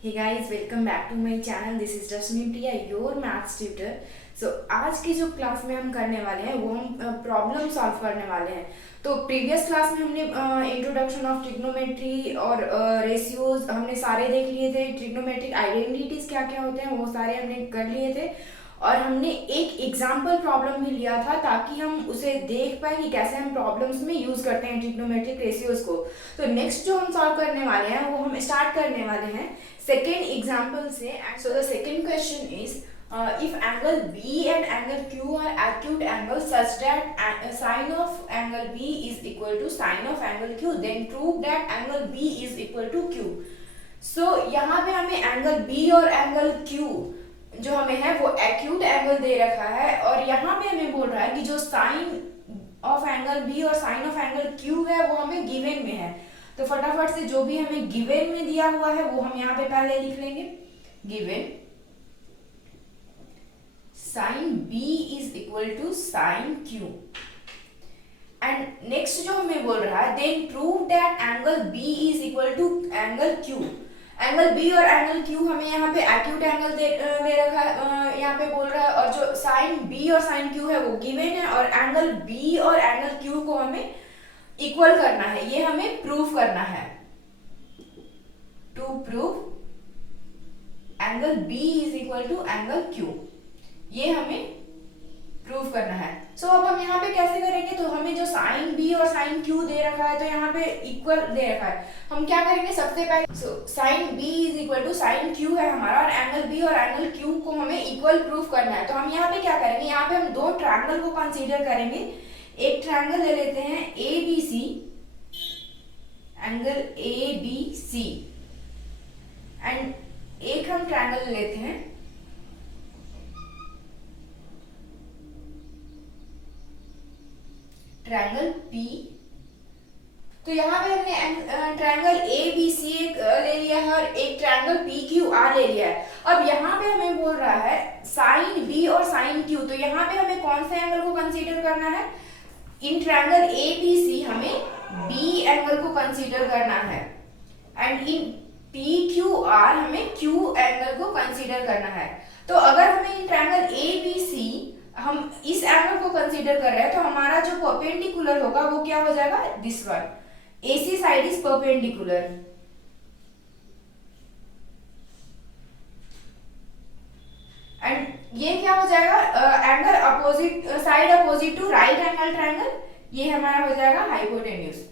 Hey guys, welcome back to my channel. This is Jasmine Priya, your maths tutor. So आज की जो class में हम करने वाले हैं वो हम प्रॉब्लम सॉल्व करने वाले हैं। तो प्रीवियस क्लास में हमने इंट्रोडक्शन ऑफ ट्रिग्नोमेट्री और रेशियोज हमने सारे देख लिए थे। ट्रिग्नोमेट्रिक आइडेंटिटीज क्या क्या होते हैं वो सारे हमने कर लिए थे और हमने एक एग्जाम्पल प्रॉब्लम भी लिया था ताकि हम उसे देख पाए कि कैसे हम प्रॉब्लम्स में यूज करते हैं ट्रिग्नोमेट्रिक रेशियोज को। तो नेक्स्ट जो हम सॉल्व करने वाले हैं वो हम स्टार्ट करने वाले हैं सेकेंड एग्जाम्पल से। So the second question is if angle B and angle Q are acute angles such that sine of angle B is equal to sine of angle Q, then prove that angle B is equal to Q. So यहाँ पे हमें angle B और angle Q जो हमें है वो acute angle दे रखा है और यहाँ पे हमें बोल रहा है कि जो साइन ऑफ एंगल B और साइन ऑफ एंगल Q है वो हमें गिवन में है। तो फटाफट से जो भी हमें गिवन में दिया हुआ है वो हम यहाँ पे पहले लिख लेंगे। Given sine B is equal to sine Q and next जो हमें बोल रहा है then prove that angle B is equal to angle Q। Angle B और एंगल Q हमें यहाँ पे एक्यूट एंगल दे रखा है, यहाँ पे बोल रहा है, और जो साइन B और साइन Q है वो गिवन है और एंगल B और एंगल Q को हमें इक्वल करना है, ये हमें प्रूव करना है। To prove angle B is equal to angle Q, ये हमें प्रूव करना है। सो अब हम यहाँ पे कैसे करेंगे, तो हमें जो साइन B और साइन Q दे रखा है तो यहाँ पे इक्वल दे रखा है, हम क्या करेंगे सबसे पहले sine B is equal to sine Q है हमारा और एंगल B और एंगल Q को हमें इक्वल प्रूव करना है। तो हम यहाँ पे क्या करेंगे, यहाँ पे हम दो ट्रायंगल को कंसीडर करेंगे। एक ट्रायंगल ले लेते हैं ABC, एंगल ABC, एंड एक हम ट्रायंगल लेते हैं ट्रायंगल P। तो यहाँ पे हमने ट्रायंगल ABC एक ले लिया है और एक ट्रायंगल PQR ले लिया है। अब यहाँ पे हमें बोल रहा है साइन B और साइन Q, तो यहाँ पे हमें कौन से एंगल को कंसीडर करना है, इन ट्रायंगल ABC हमें B एंगल को कंसीडर करना है एंड इन PQR हमें Q एंगल को कंसीडर करना है। तो अगर हमें इन ट्रायंगल ABC हम इस एंगल को कंसीडर कर रहे हैं तो हमारा जो परपेंडिकुलर होगा वो क्या हो जाएगा, this one, AC side is perpendicular and ये क्या हो जाएगा, angle opposite side opposite to right angle triangle, ये हमारा हो जाएगा हाइपोटेन्यूज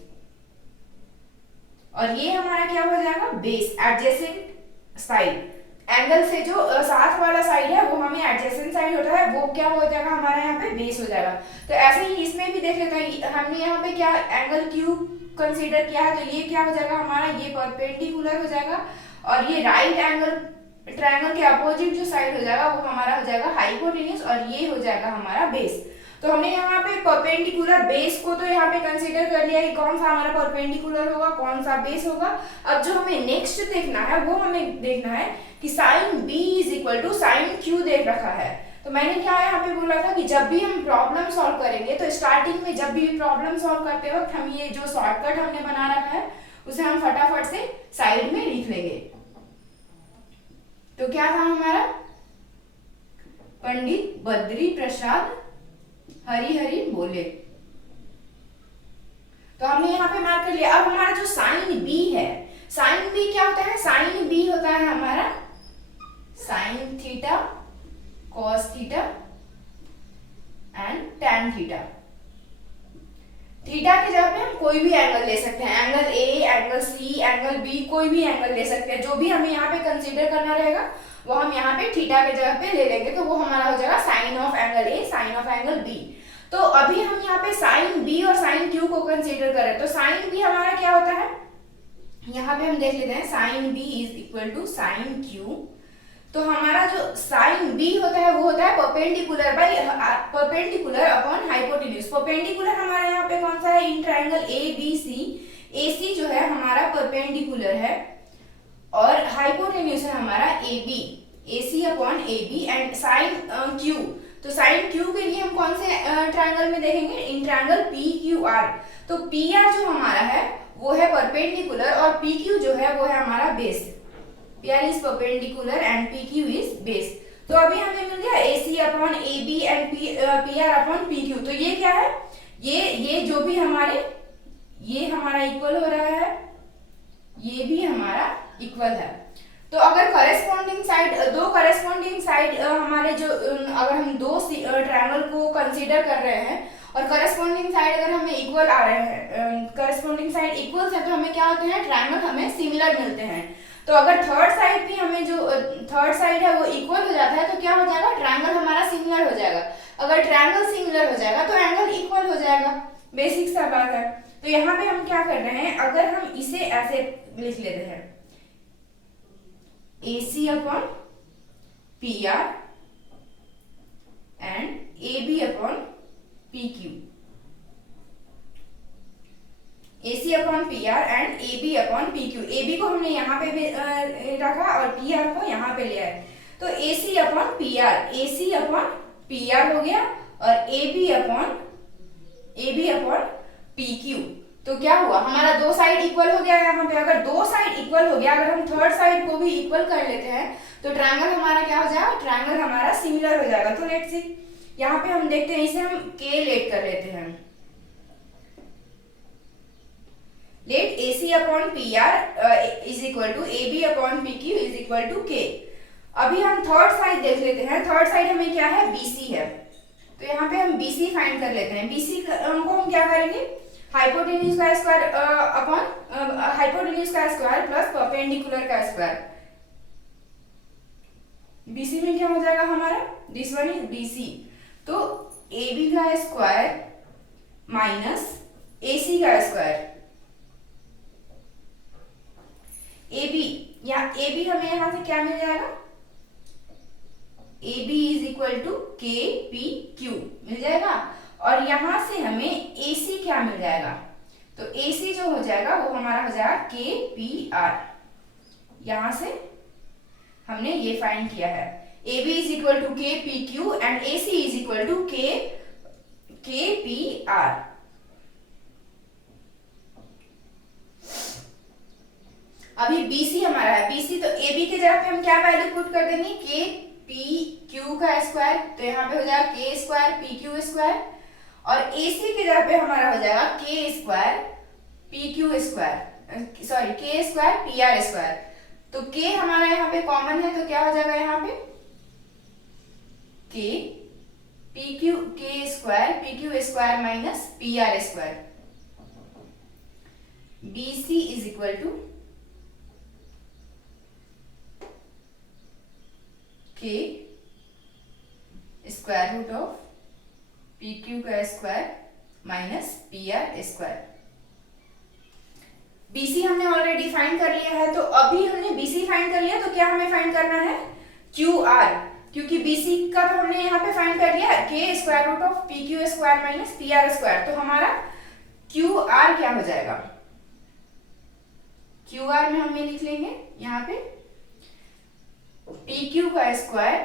और ये हमारा क्या हो जाएगा, बेस, एडजेसेंट साइड। एंगल से जो साथ वाला साइड है वो हमें एडजेसेंट साइड होता है, वो क्या हो जाएगा हमारा यहाँ पे बेस हो जाएगा। तो ऐसे ही इसमें भी देख लेते हैं, हमने यहाँ पे क्या एंगल Q कंसीडर किया है तो ये क्या हो जाएगा हमारा, ये परपेंडिकुलर हो जाएगा और ये राइट एंगल ट्रायंगल के अपोजिट जो साइड हो जाएगा वो हमारा हो जाएगा हाइपोटेन्यूज और ये हो जाएगा हमारा बेस। तो हमने यहाँ पे परपेंडिकुलर बेस को तो यहाँ पे कंसीडर कर लिया कि कौन सा हमारा परपेंडिकुलर होगा कौन सा बेस होगा। अब जो हमें नेक्स्ट देखना है वो हमें देखना है कि sine B is equal to sine Q देख रखा है। तो मैंने क्या यहाँ पे बोला था कि जब भी हम प्रॉब्लम सॉल्व करेंगे तो स्टार्टिंग में जब भी प्रॉब्लम सॉल्व करते वक्त हम ये जो शॉर्टकट हमने बना रखा है उसे हम फटाफट से साइड में लिख लेंगे। तो क्या था हमारा, पंडित बद्री प्रसाद हरी हरी बोले, तो हमने यहाँ पे मार्क कर लिया। अब हमारा जो साइन B है, साइन B क्या होता है, साइन B होता है हमारा sign theta cos theta and tan theta. Theta की जगह पे हम कोई भी एंगल ले सकते हैं, angle A, angle C, angle B, कोई भी एंगल ले सकते हैं। जो भी हमें यहाँ पे कंसीडर करना रहेगा वो हम यहाँ पे थीटा के जगह पे ले लेंगे, तो वो हमारा हो जाएगा sine of angle A, sine of angle B। तो अभी हम यहाँ पे साइन B और साइन Q को कंसीडर कर रहे हैं, तो साइन B हमारा क्या होता है, यहाँ पे हम देख लेते हैं sine B is equal to sine Q। तो हमारा जो साइन B होता है वो होता है perpendicular by perpendicular upon hypotenuse. Perpendicular हमारा यहाँ पे कौन सा है, इन ट्रायंगल ABC, AC जो है हमारा परपेंडिकुलर है और हाइपोटेन्यूज है हमारा AB, AC upon AB and sine Q। तो साइन Q के लिए हम कौन से ट्रायंगल में देखेंगे, इन ट्रायंगल PQR। तो PR जो हमारा है वो है परपेंडिकुलर और PQ जो है वो है हमारा base. PR is perpendicular and PQ is base। तो अभी हमें मिल गया AC upon AB and PR upon PQ। तो ये क्या है, ये जो भी हमारे, ये हमारा इक्वल हो रहा है, ये भी हमारा इक्वल है। तो अगर करेस्पॉन्डिंग साइड, दो करेस्पॉन्डिंग साइड हमारे जो, अगर हम दो ट्रायंगल को कंसीडर कर रहे हैं और करेस्पॉन्डिंग साइड अगर हमें इक्वल आ रहे हैं, करेस्पॉन्डिंग साइड इक्वल्स है, तो हमें क्या होते हैं, ट्रायंगल हमें सिमिलर मिलते हैं। तो अगर थर्ड साइड भी हमें, जो थर्ड साइड है वो इक्वल हो जाता है, तो क्या हो जाएगा, ट्रायंगल हमारा सिमिलर हो जाएगा। अगर ट्रायंगल सिमिलर हो जाएगा तो एंगल इक्वल हो जाएगा, बेसिक सा बात है। तो यहाँ पे हम क्या कर रहे हैं, अगर हम इसे ऐसे लिख लेते हैं, AC upon PR and AB upon PQ, AC upon PR and AB upon PQ। AB को हमने यहाँ पे भी रखा और PR को यहाँ पे लिया है। तो AC upon PR, AC upon PR हो गया और AB अपॉन PQ। तो क्या हुआ, हमारा दो साइड इक्वल हो गया है यहाँ पे। अगर दो साइड इक्वल हो गया, अगर हम थर्ड साइड को भी इक्वल कर लेते हैं, तो ट्रायंगल हमारा क्या हो जाएगा, ट्रायंगल हमारा सिमिलर हो जाएगा। तो लेट्स सी, यहाँ पे हम देखते हैं, इसे हम K लेट कर लेते हैं। Let AC upon PR is equal to AB upon PQ is equal to K। अभी हम थर्ड साइड देख लेते हैं। थर्ड साइड हमें क्या है, BC है। तो यहाँ पे हम BC फाइंड कर लेते हैं। BC को हम क्या करेंगे, हाइपोटेन्यूज का स्क्वायर अपॉन हाइपोटेन्यूज का स्क्वायर प्लस परपेंडिकुलर का स्क्वायर। BC में क्या हो जाएगा हमारा, दिस वन इज BC। तो AB का स्क्वायर माइनस AC का स्क्वायर, AB या AB हमें यहां से क्या मिल जाएगा, AB is equal to KPQ मिल जाएगा। और यहां से हमें AC क्या मिल जाएगा, तो AC जो हो जाएगा वो हमारा हो जाएगा KPR। यहां से हमने ये फाइंड किया है, AB is equal to KPQ and AC is equal to KPR। अभी BC हमारा है, BC तो AB के जगह पे हम क्या वैल्यू पुट कर देंगे, KPQ का स्क्वायर। तो यहाँ पे हो जाएगा K स्क्वायर PQ स्क्वायर, और AC के जगह पे हमारा हो जाएगा K square PQ square, sorry K square PR square. तो K हमारा यहाँ पे कॉमन है, तो क्या हो जाएगा यहाँ पे K square PQ square minus PR square. BC is equal to K square root of PQ का square minus PR square. BC हमने ऑलरेडी फाइंड कर लिया है। तो अभी हमने BC फाइंड कर लिया, तो क्या हमें फाइंड करना है, QR, क्योंकि BC का तो हमने यहाँ पे फाइंड कर लिया, K square root of PQ square minus PR square. तो हमारा QR क्या हो जाएगा, QR में हमें लिख लेंगे यहाँ पे PQ का स्क्वायर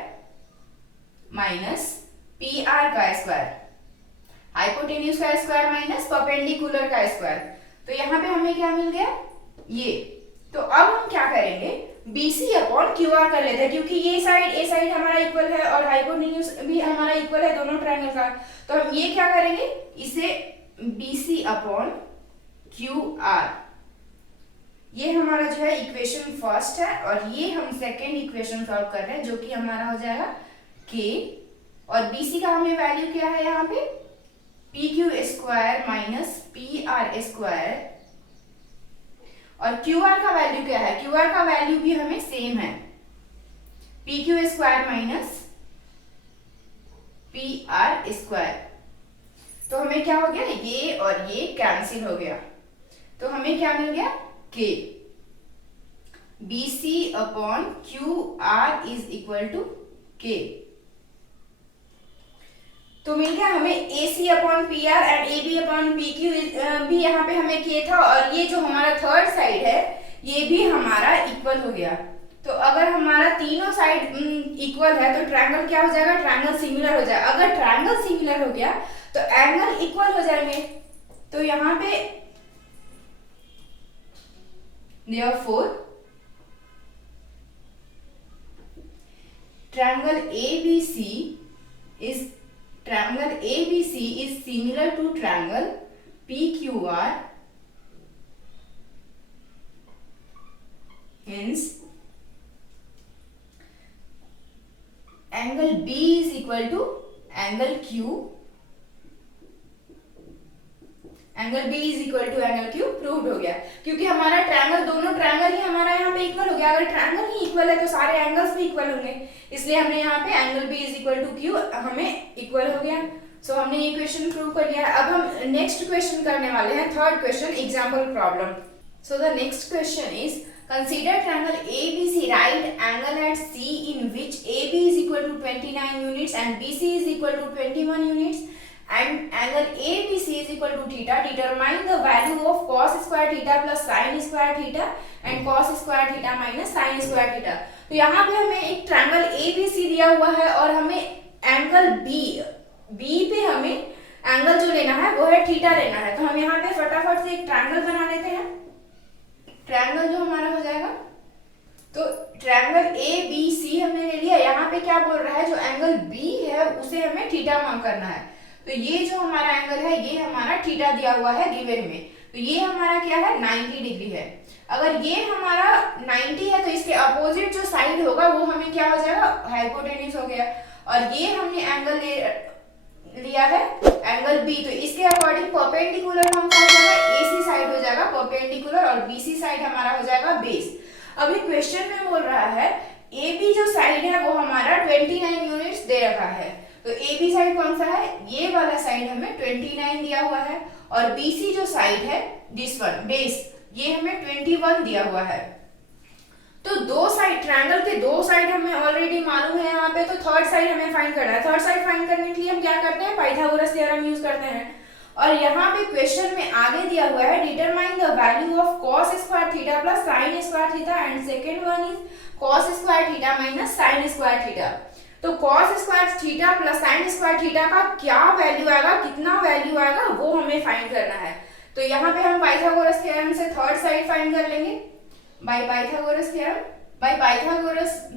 माइनस PR का स्क्वायर, हाइपोटेन्यूज का स्क्वायर माइनस परपेंडिकुलर का स्क्वायर। तो यहाँ पे हमें क्या मिल गया, ये। तो अब हम क्या करेंगे, BC अपॉन QR कर लेते हैं, क्योंकि ये साइड, ए साइड हमारा इक्वल है और हाइपोटेन्यूज भी हमारा इक्वल है दोनों ट्रायंगल का। तो हम ये क्या करेंगे, इसे BC अपॉन QR, ये हमारा जो है इक्वेशन फर्स्ट है, और ये हम सेकेंड इक्वेशन सॉल्व कर रहे हैं, जो कि हमारा हो जाएगा K, और BC का हमें वैल्यू क्या है यहाँ पे, PQ square minus PR square, और QR का वैल्यू क्या है, QR का वैल्यू भी हमें सेम है, PQ square minus PR square. तो हमें क्या हो गया, ये और ये कैंसिल हो गया। तो हमें क्या मिल गया, K। BC upon QR is equal to K। तो मिल गया हमें AC upon PR and AB upon PQ भी यहाँ पे हमें K था, और ये जो हमारा थर्ड साइड है ये भी हमारा इक्वल हो गया। तो अगर हमारा तीनों साइड इक्वल है तो ट्रायंगल क्या हो जाएगा, ट्रायंगल सिमिलर हो जाएगा। अगर ट्रायंगल सिमिलर हो गया तो एंगल इक्वल हो जाएंगे। तो यहाँ पे therefore triangle ABC is similar to triangle PQR, hence angle B is equal to angle Q. Angle B is equal to angle Q proved हो गया, क्योंकि हमारा ट्रायंगल, दोनों ट्रायंगल ही हमारा यहाँ पे इक्वल हो गया। अगर ट्रायंगल ही इक्वल है तो सारे एंगल्स भी इक्वल होंगे, इसलिए हमने यहाँ पे angle B is equal to Q हमें इक्वल हो गया। सो हमने ये क्वेश्चन प्रूव कर लिया। अब हम नेक्स्ट क्वेश्चन करने वाले हैं, third question, example problem. So the next question is consider triangle ABC right angle at C in which AB is equal to 29 units and BC is equal to 21 units and angle ABC is equal to theta. Determine the value of cos square theta plus sin square theta and cos square theta minus sin square theta. तो यहाँ पे हमें एक triangle ABC दिया हुआ है और हमें एंगल B पे हमें एंगल जो लेना है वो है थीटा लेना है। तो हम यहाँ पे फटाफट से एक ट्रायंगल बना लेते हैं। ट्रायंगल जो हमारा हो जाएगा, तो ट्रायंगल ABC हमने ले लिया। यहाँ पे क्या बोल रहा है, जो एंगल B है उसे हमें थीटा मार्क करना है। तो ये जो हमारा एंगल है ये हमारा थीटा दिया हुआ है गिवन में, तो ये हमारा क्या है 90 डिग्री है। अगर ये हमारा 90 है तो इसके अपोजिट जो साइड होगा वो हमें क्या हो जाएगा, हाइपोटेन्यूज हो गया। और ये हमने एंगल लिया है एंगल B, तो इसके अकॉर्डिंग परपेंडिकुलर कौन सा हो जाएगा, AC साइड हो जाएगा परपेंडिकुलर और BC साइड हमारा हो जाएगा बेस। अभी क्वेश्चन में बोल रहा है AB जो साइड है वो हमारा 29 यूनिट्स दे रखा है। तो AB साइड कौन सा है, ये वाला साइड हमें 29 दिया हुआ है और BC जो साइड है दिस वन बेस, ये हमें 21 दिया हुआ है। तो दो साइड, ट्रायंगल के दो साइड हमें ऑलरेडी मालूम है यहाँ पे, तो थर्ड साइड हमें फाइंड करना है। थर्ड साइड फाइंड करने के लिए हम क्या करते हैं, पाइथागोरस थ्योरम यूज करते हैं। और यहाँ पे क्वेश्चन में आगे दिया हुआ है determine the value of cos square theta plus sin square theta and second one is cos square theta minus sin square theta. तो cos square theta plus sin square theta का क्या वैल्यू आएगा, कितना वैल्यू आएगा वो हमें find करना है। तो यहाँ पे हम पाइथागोरस थ्योरम से थर्ड साइड फाइंड कर लेंगे। By Pythagoras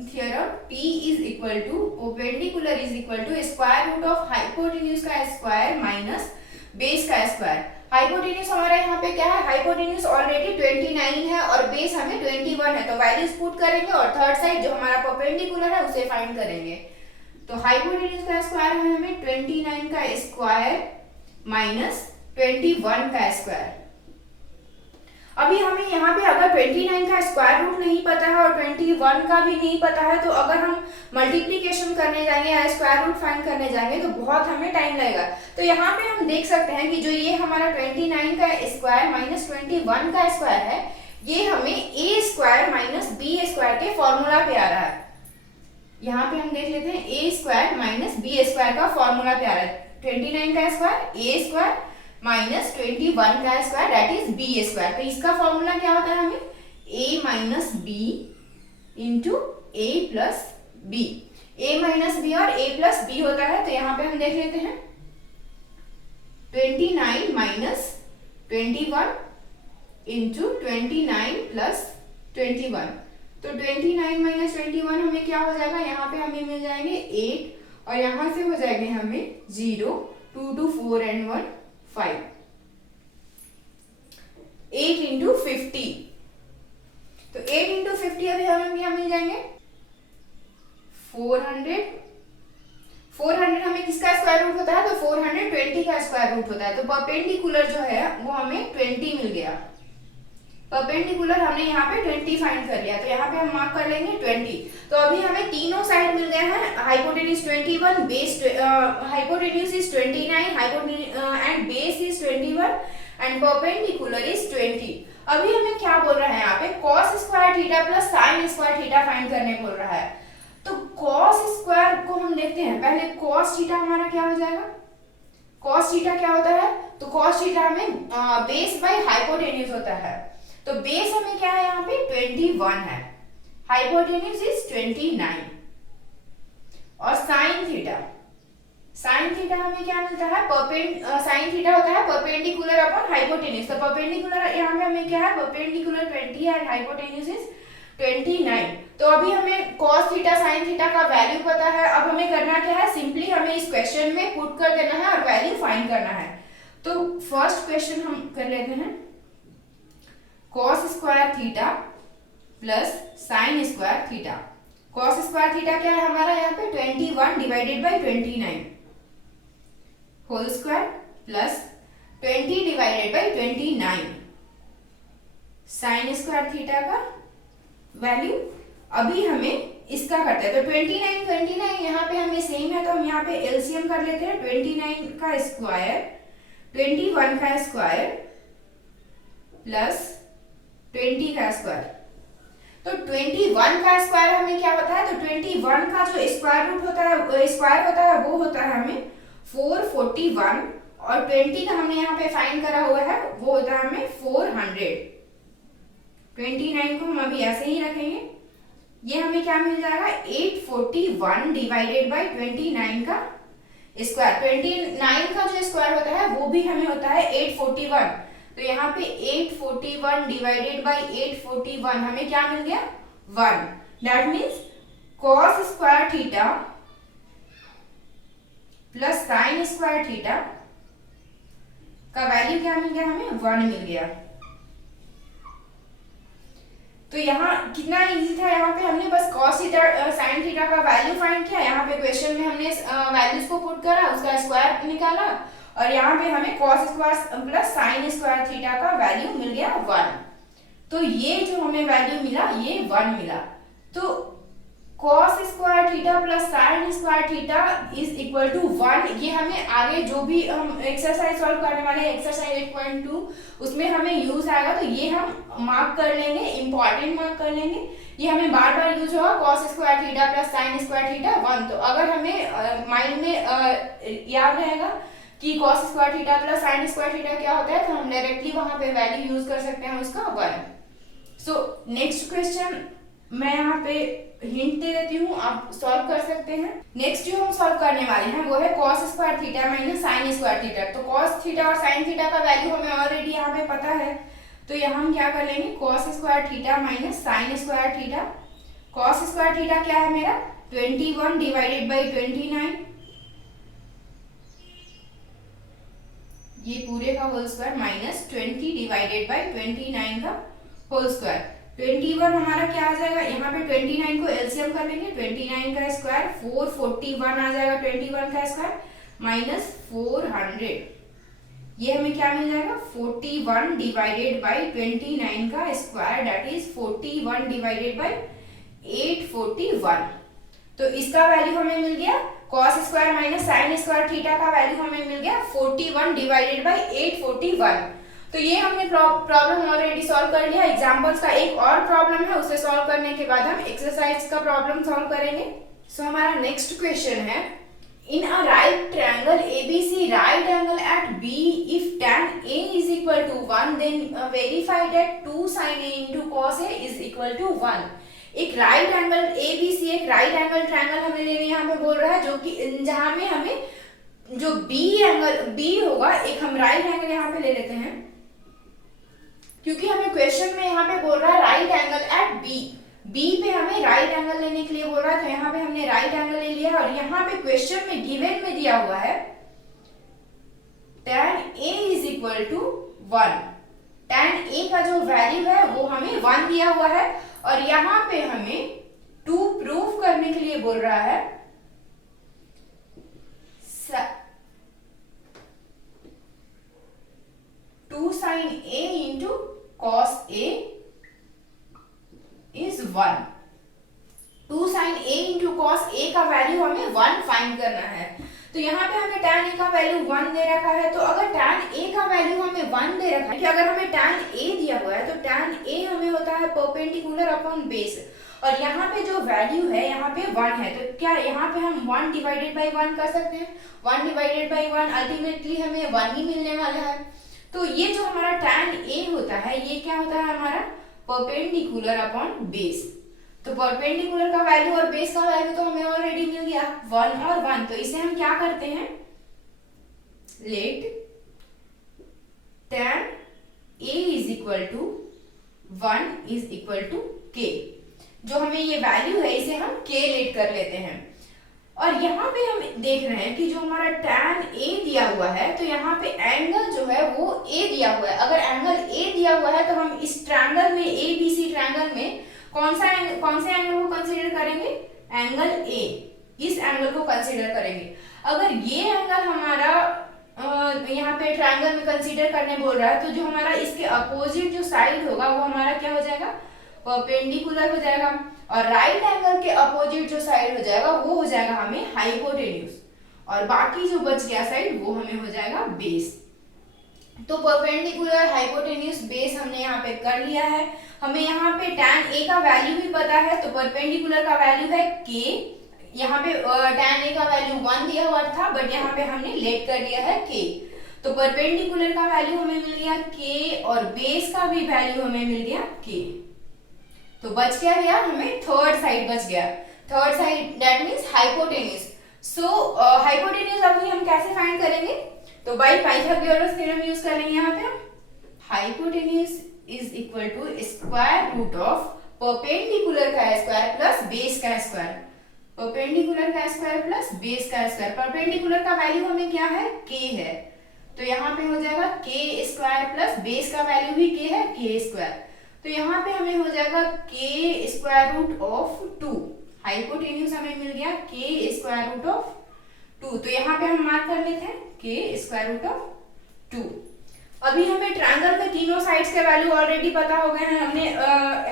theorem, P is equal to perpendicular is equal to square root of hypotenuse का स्क्वायर माइनस बेस का स्क्वायर। हाइपोटेन्यूज हमारा यहाँ पे क्या है, हाइपोटेन्यूज ऑलरेडी 29 है और बेस हमें 21 है, तो वैल्यूज पुट करेंगे और थर्ड साइड जो हमारा परपेंडिकुलर है उसे फाइंड करेंगे। तो हाइपोटेन्यूज का स्क्वायर है हमें 29 का स्क्वायर माइनस 21 का स्क्वायर। अभी हमें यहाँ पे अगर 29 का स्क्वायर रूट नहीं पता है और 21 का भी नहीं पता है, तो अगर हम मल्टीप्लिकेशन करने जाएंगे या स्क्वायर रूट फाइंड करने जाएंगे तो बहुत हमें टाइम लगेगा। तो यहाँ पे हम देख सकते हैं कि जो ये हमारा 29 का स्क्वायर माइनस 21 का स्क्वायर है, ये हमें ए स्क्वायर माइनस बी स्क्वायर के फॉर्मूला पे आ रहा है। यहाँ पे हम देख लेते हैं ए स्क्वायर माइनस बी स्क्वायर का फॉर्मूला पे आ रहा है। 29 का स्क्वायर ए स्क्वायर माइनस 21 का square that is B square. तो इसका फॉर्मूला क्या होता है, हमें a minus B into A plus B. a minus B और a प्लस बी होता है। तो यहाँ पे हम देख लेते हैं 29 माइनस 21 इंटू 29 प्लस 21। तो 29 माइनस 21 हमें क्या हो जाएगा, यहाँ पे हमें मिल जाएंगे 8 और यहाँ से हो जाएंगे हमें 0 2 2 4 and 1 5। 8 इंटू 50, तो 8 इंटू 50 अभी हमें क्या मिल जाएंगे 400। 400 हमें किसका स्क्वायर रूट होता है, तो 420 का स्क्वायर रूट होता है। तो परपेंडिकुलर जो है वो हमें 20 मिल गया। परपेंडिकुलर हमने यहाँ पे 20 फाइंड कर लिया, तो यहाँ पे हम मार्क कर लेंगे 20। तो अभी हमें तीनों साइड मिल गए हैं। Hypotenuse 21, base hypotenuse is 29 and base is 21 and perpendicular is 20। अभी हमें क्या बोल रहा है यहाँ पे, cos square theta plus sin square theta find करने बोल रहा है। तो cos स्क्वायर को हम देखते हैं पहले। cos थीटा हमारा क्या हो जाएगा, cos थीटा क्या होता है, तो cos थीटा हमें बेस बाय हाइपोटेन्यूज होता है। तो बेस हमें क्या है यहाँ पे 21 है, हाइपोटेन्यूज इज 29। और साइन थीटा, साइन थीटा हमें क्या मिलता है, साइन थीटा होता है परपेंडिकुलर अपॉन हाइपोटेन्यूज। तो परपेंडिकुलर यहाँ पे हमें क्या है, परपेंडिकुलर 20 एंड हाइपोटेन्यूज इज 29। तो अभी हमें cos थीटा साइन थीटा का वैल्यू पता है। अब हमें करना क्या है, सिंपली हमें इस क्वेश्चन में पुट कर देना है और वैल्यू फाइंड करना है। तो फर्स्ट क्वेश्चन हम कर लेते हैं, cos square theta plus sine square theta. cos square theta क्या है हमारा यहाँ पे 21 divided by 29 whole square plus 20 divided by 29 sine square theta का वैल्यू। अभी हमें इसका करते हैं, तो 29 यहाँ पे हमें सेम है, तो हम यहाँ पे एलसीएम कर लेते हैं। 29 का स्क्वायर 21 का स्क्वायर प्लस 20 का स्क्वायर। तो 21 का स्क्वायर हमें क्या होता है, तो 21 का जो स्क्वायर रूट होता है, स्क्वायर होता है, वो होता है हमें 441 और 20 का हमने यहाँ पे फाइंड करा हुआ है वो होता है हमें 400। 29 को हम अभी ऐसे ही रखेंगे, ये हमें क्या मिल जाएगा 841 डिवाइडेड बाई 29 का स्क्वायर। 29 का जो स्क्वायर होता है वो भी हमें होता है 841, तो यहाँ पे 841 डिवाइडेड बाई 841 हमें क्या मिल गया 1। That means cos square theta plus sine square theta का वैल्यू क्या मिल गया हमें 1 मिल गया। तो यहाँ कितना इजी था, यहाँ पे हमने बस cos थीटा sin थीटा का वैल्यू फाइंड किया। यहाँ पे क्वेश्चन में हमने वैल्यूज को पुट करा, उसका स्क्वायर निकाला और यहाँ पे हमें cos square plus sin square theta का वैल्यू मिल गया 1। तो ये जो हमें वैल्यू मिला ये 1 मिला। तो cos square theta plus sin square theta is equal to 1। ये हमें आगे जो भी हम एक्सरसाइज सॉल्व करने वाले हैं, एक्सरसाइज 8.2, उसमें हमें यूज आएगा, तो ये हम मार्क कर लेंगे, इंपॉर्टेंट मार्क कर लेंगे। ये हमें बार बार यूज होगा, cos square theta plus sin square theta 1। तो अगर हमें माइंड में याद रहेगा कि cos square theta plus sin square theta क्या होता है, तो हम डायरेक्टली वहां पे वैल्यू यूज कर सकते हैं उसका 1। सो नेक्स्ट क्वेश्चन मैं यहाँ पे हिंट दे देती हूँ, आप सॉल्व कर सकते हैं। नेक्स्ट जो हम सॉल्व करने वाले हैं वो है cos square theta minus sine square theta. तो cos थीटा और साइन थीटा का वैल्यू हमें ऑलरेडी यहाँ पे पता है, तो यहाँ हम क्या कर लेंगे cos square theta minus sine square theta. cos square theta क्या है मेरा 21 डिवाइडेड बाई 29, ये पूरे का whole square minus 20 divided by 29 का होल स्क्वायर। 21 हमारा क्या आ जाएगा, यहाँ पे 29 को एलसीएम कर लेंगे, 29 का स्क्वायर 441 आ जाएगा, 21 का स्क्वायर माइनस 400, ये हमें क्या मिल जाएगा 41 डिवाइडेड बाई 29 का square, that is 41 divided by 841। तो इसका वैल्यू हमें मिल गया cos square minus sine square theta का वैल्यू हमें मिल गया 41 डिवाइडेड बाई 841। तो ये हमने प्रॉब्लम ऑलरेडी सॉल्व कर लिया। एग्जांपल्स का एक और प्रॉब्लम है, उसे सॉल्व करने के बाद हम एक्सरसाइज का प्रॉब्लम सॉल्व करेंगे। सो हमारा नेक्स्ट क्वेश्चन है, in a right triangle ABC right angle at B if tan A is equal to 1 then verify that 2 sin A into cos A is equal to 1। एक right angle ABC, एक right angle triangle हमें लेने यहाँ पे बोल रहा है, जो कि जहां में हमें जो B होगा, एक हम राइट एंगल यहाँ पे ले लेते हैं क्योंकि हमें क्वेश्चन में यहाँ पे बोल रहा है राइट एंगल एट बी पे हमें राइट एंगल लेने के लिए बोल रहा है, तो यहाँ पे हमने राइट एंगल ले लिया। और यहाँ पे क्वेश्चन में गिवन में दिया हुआ है tan A is equal to 1। tan A का जो वैल्यू है वो हमें 1 दिया हुआ है और यहाँ पे हमें 2 प्रूव करने के लिए बोल रहा है 2 sin A into cos A is 1। 2 sin A into cos A का वैल्यू हमें 1 फाइंड करना है। तो यहाँ पे हमें tan A का वैल्यू 1 दे रखा है, तो अगर tan A का वैल्यू हमें 1 दे रखा है, कि अगर हमें tan A दिया हुआ है तो tan A हमें होता है परपेंडिकुलर अपॉन बेस, और यहाँ पे जो वैल्यू है यहाँ पे 1 है, तो क्या यहाँ पे हम 1 डिवाइडेड बाई 1 कर सकते हैं। 1 डिवाइडेड बाई 1 अल्टीमेटली हमें 1 ही मिलने वाला है। तो ये जो हमारा tan A होता है ये क्या होता है हमारा परपेंडिकुलर अपॉन बेस। तो परपेंडिकुलर का वैल्यू और बेस का वैल्यू तो हमें ऑलरेडी मिल गया 1 और 1। तो इसे हम क्या करते हैं, let tan A is equal to 1 is equal to k। जो हमें ये वैल्यू है इसे हम k लेट कर लेते हैं। और यहाँ पे हम देख रहे हैं कि जो हमारा tan A दिया हुआ है, तो यहाँ पे एंगल जो है वो A दिया हुआ है। अगर एंगल A दिया हुआ है तो हम इस ट्रायंगल में, ABC ट्रायंगल में कौन से एंगल को कंसीडर करेंगे? एंगल A, इस एंगल को कंसीडर करेंगे। अगर ये एंगल हमारा यहाँ पे ट्रायंगल में कंसीडर करने बोल रहा है, तो जो हमारा इसके अपोजिट जो साइड होगा वो हमारा क्या हो जाएगा? परपेंडिकुलर हो जाएगा। और राइट एंगल के अपोजिट जो साइड हो जाएगा वो हो जाएगा हमें हाइपोटेन्यूज, और बाकी जो बच गया साइड वो हमें हो जाएगा बेस। तो परपेंडिकुलर, हाइपोटेन्यूज, बेस हमने यहाँ पे कर लिया है। हमें यहाँ पे tan A का वैल्यू भी पता है, तो परपेंडिकुलर का वैल्यू है k। यहाँ पे tan A का वैल्यू 1 दिया हुआ था, बट यहाँ पे हमने लेट कर दिया है k। तो परपेंडिकुलर का वैल्यू हमें मिल गया k, और बेस का भी वैल्यू हमें मिल गया k। तो बच क्या गया? हमें थर्ड साइड बच गया। Third side that means hypotenuse. So hypotenuse अभी हम कैसे फाइंड करेंगे? तो बाय पाइथागोरस थ्योरम यूज करेंगे। यहाँ पे हम hypotenuse is equal to square root of perpendicular का स्क्वायर प्लस बेस का स्क्वायर। परपेंडिकुलर का स्क्वायर प्लस बेस का स्क्वायर। परपेंडिकुलर का वैल्यू हमें क्या है? k है, तो यहाँ पे हो जाएगा k स्क्वायर प्लस बेस का वैल्यू भी k है, k स्क्वायर। तो यहाँ पे हमें हो जाएगा k square root of 2। Hypotenuse हमें मिल गया k स्क्वायर रूट ऑफ 2। तो यहाँ पे हम मार्क कर लेते हैं k स्क्वायर रूट ऑफ 2। अभी हमें ट्रायंगल में तीनों साइड्स के वैल्यू ऑलरेडी पता हो गए हैं। हमने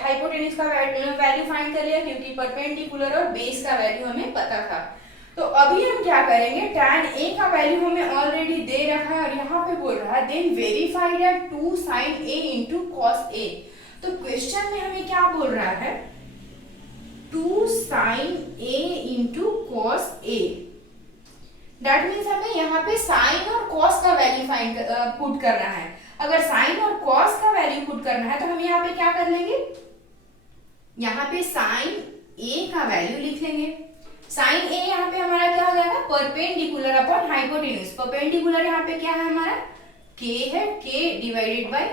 हाइपोटेन्यूज का वैल्यू फाइंड कर लिया, क्योंकि परपेंडिकुलर और बेस का वैल्यू हमें पता था। तो अभी हम क्या करेंगे? tan A का वैल्यू हमें ऑलरेडी दे रखा है, और यहाँ पे बोल रहा है then verify that 2 sin A into cos A। तो क्वेश्चन में हमें क्या बोल रहा है? 2 sin A into cos A। That means हमें यहाँ पे साइन और कॉस का वैल्यू फाइंड पुट करना है। अगर साइन और कॉस का वैल्यू पुट करना है तो हम यहाँ पे क्या कर लेंगे? यहाँ पे साइन A का वैल्यू लिख लेंगे। साइन A यहाँ पे हमारा क्या हो जाएगा? Perpendicular upon hypotenuse. परपेंडिकुलर यहाँ पे क्या है हमारा? k है, k divided by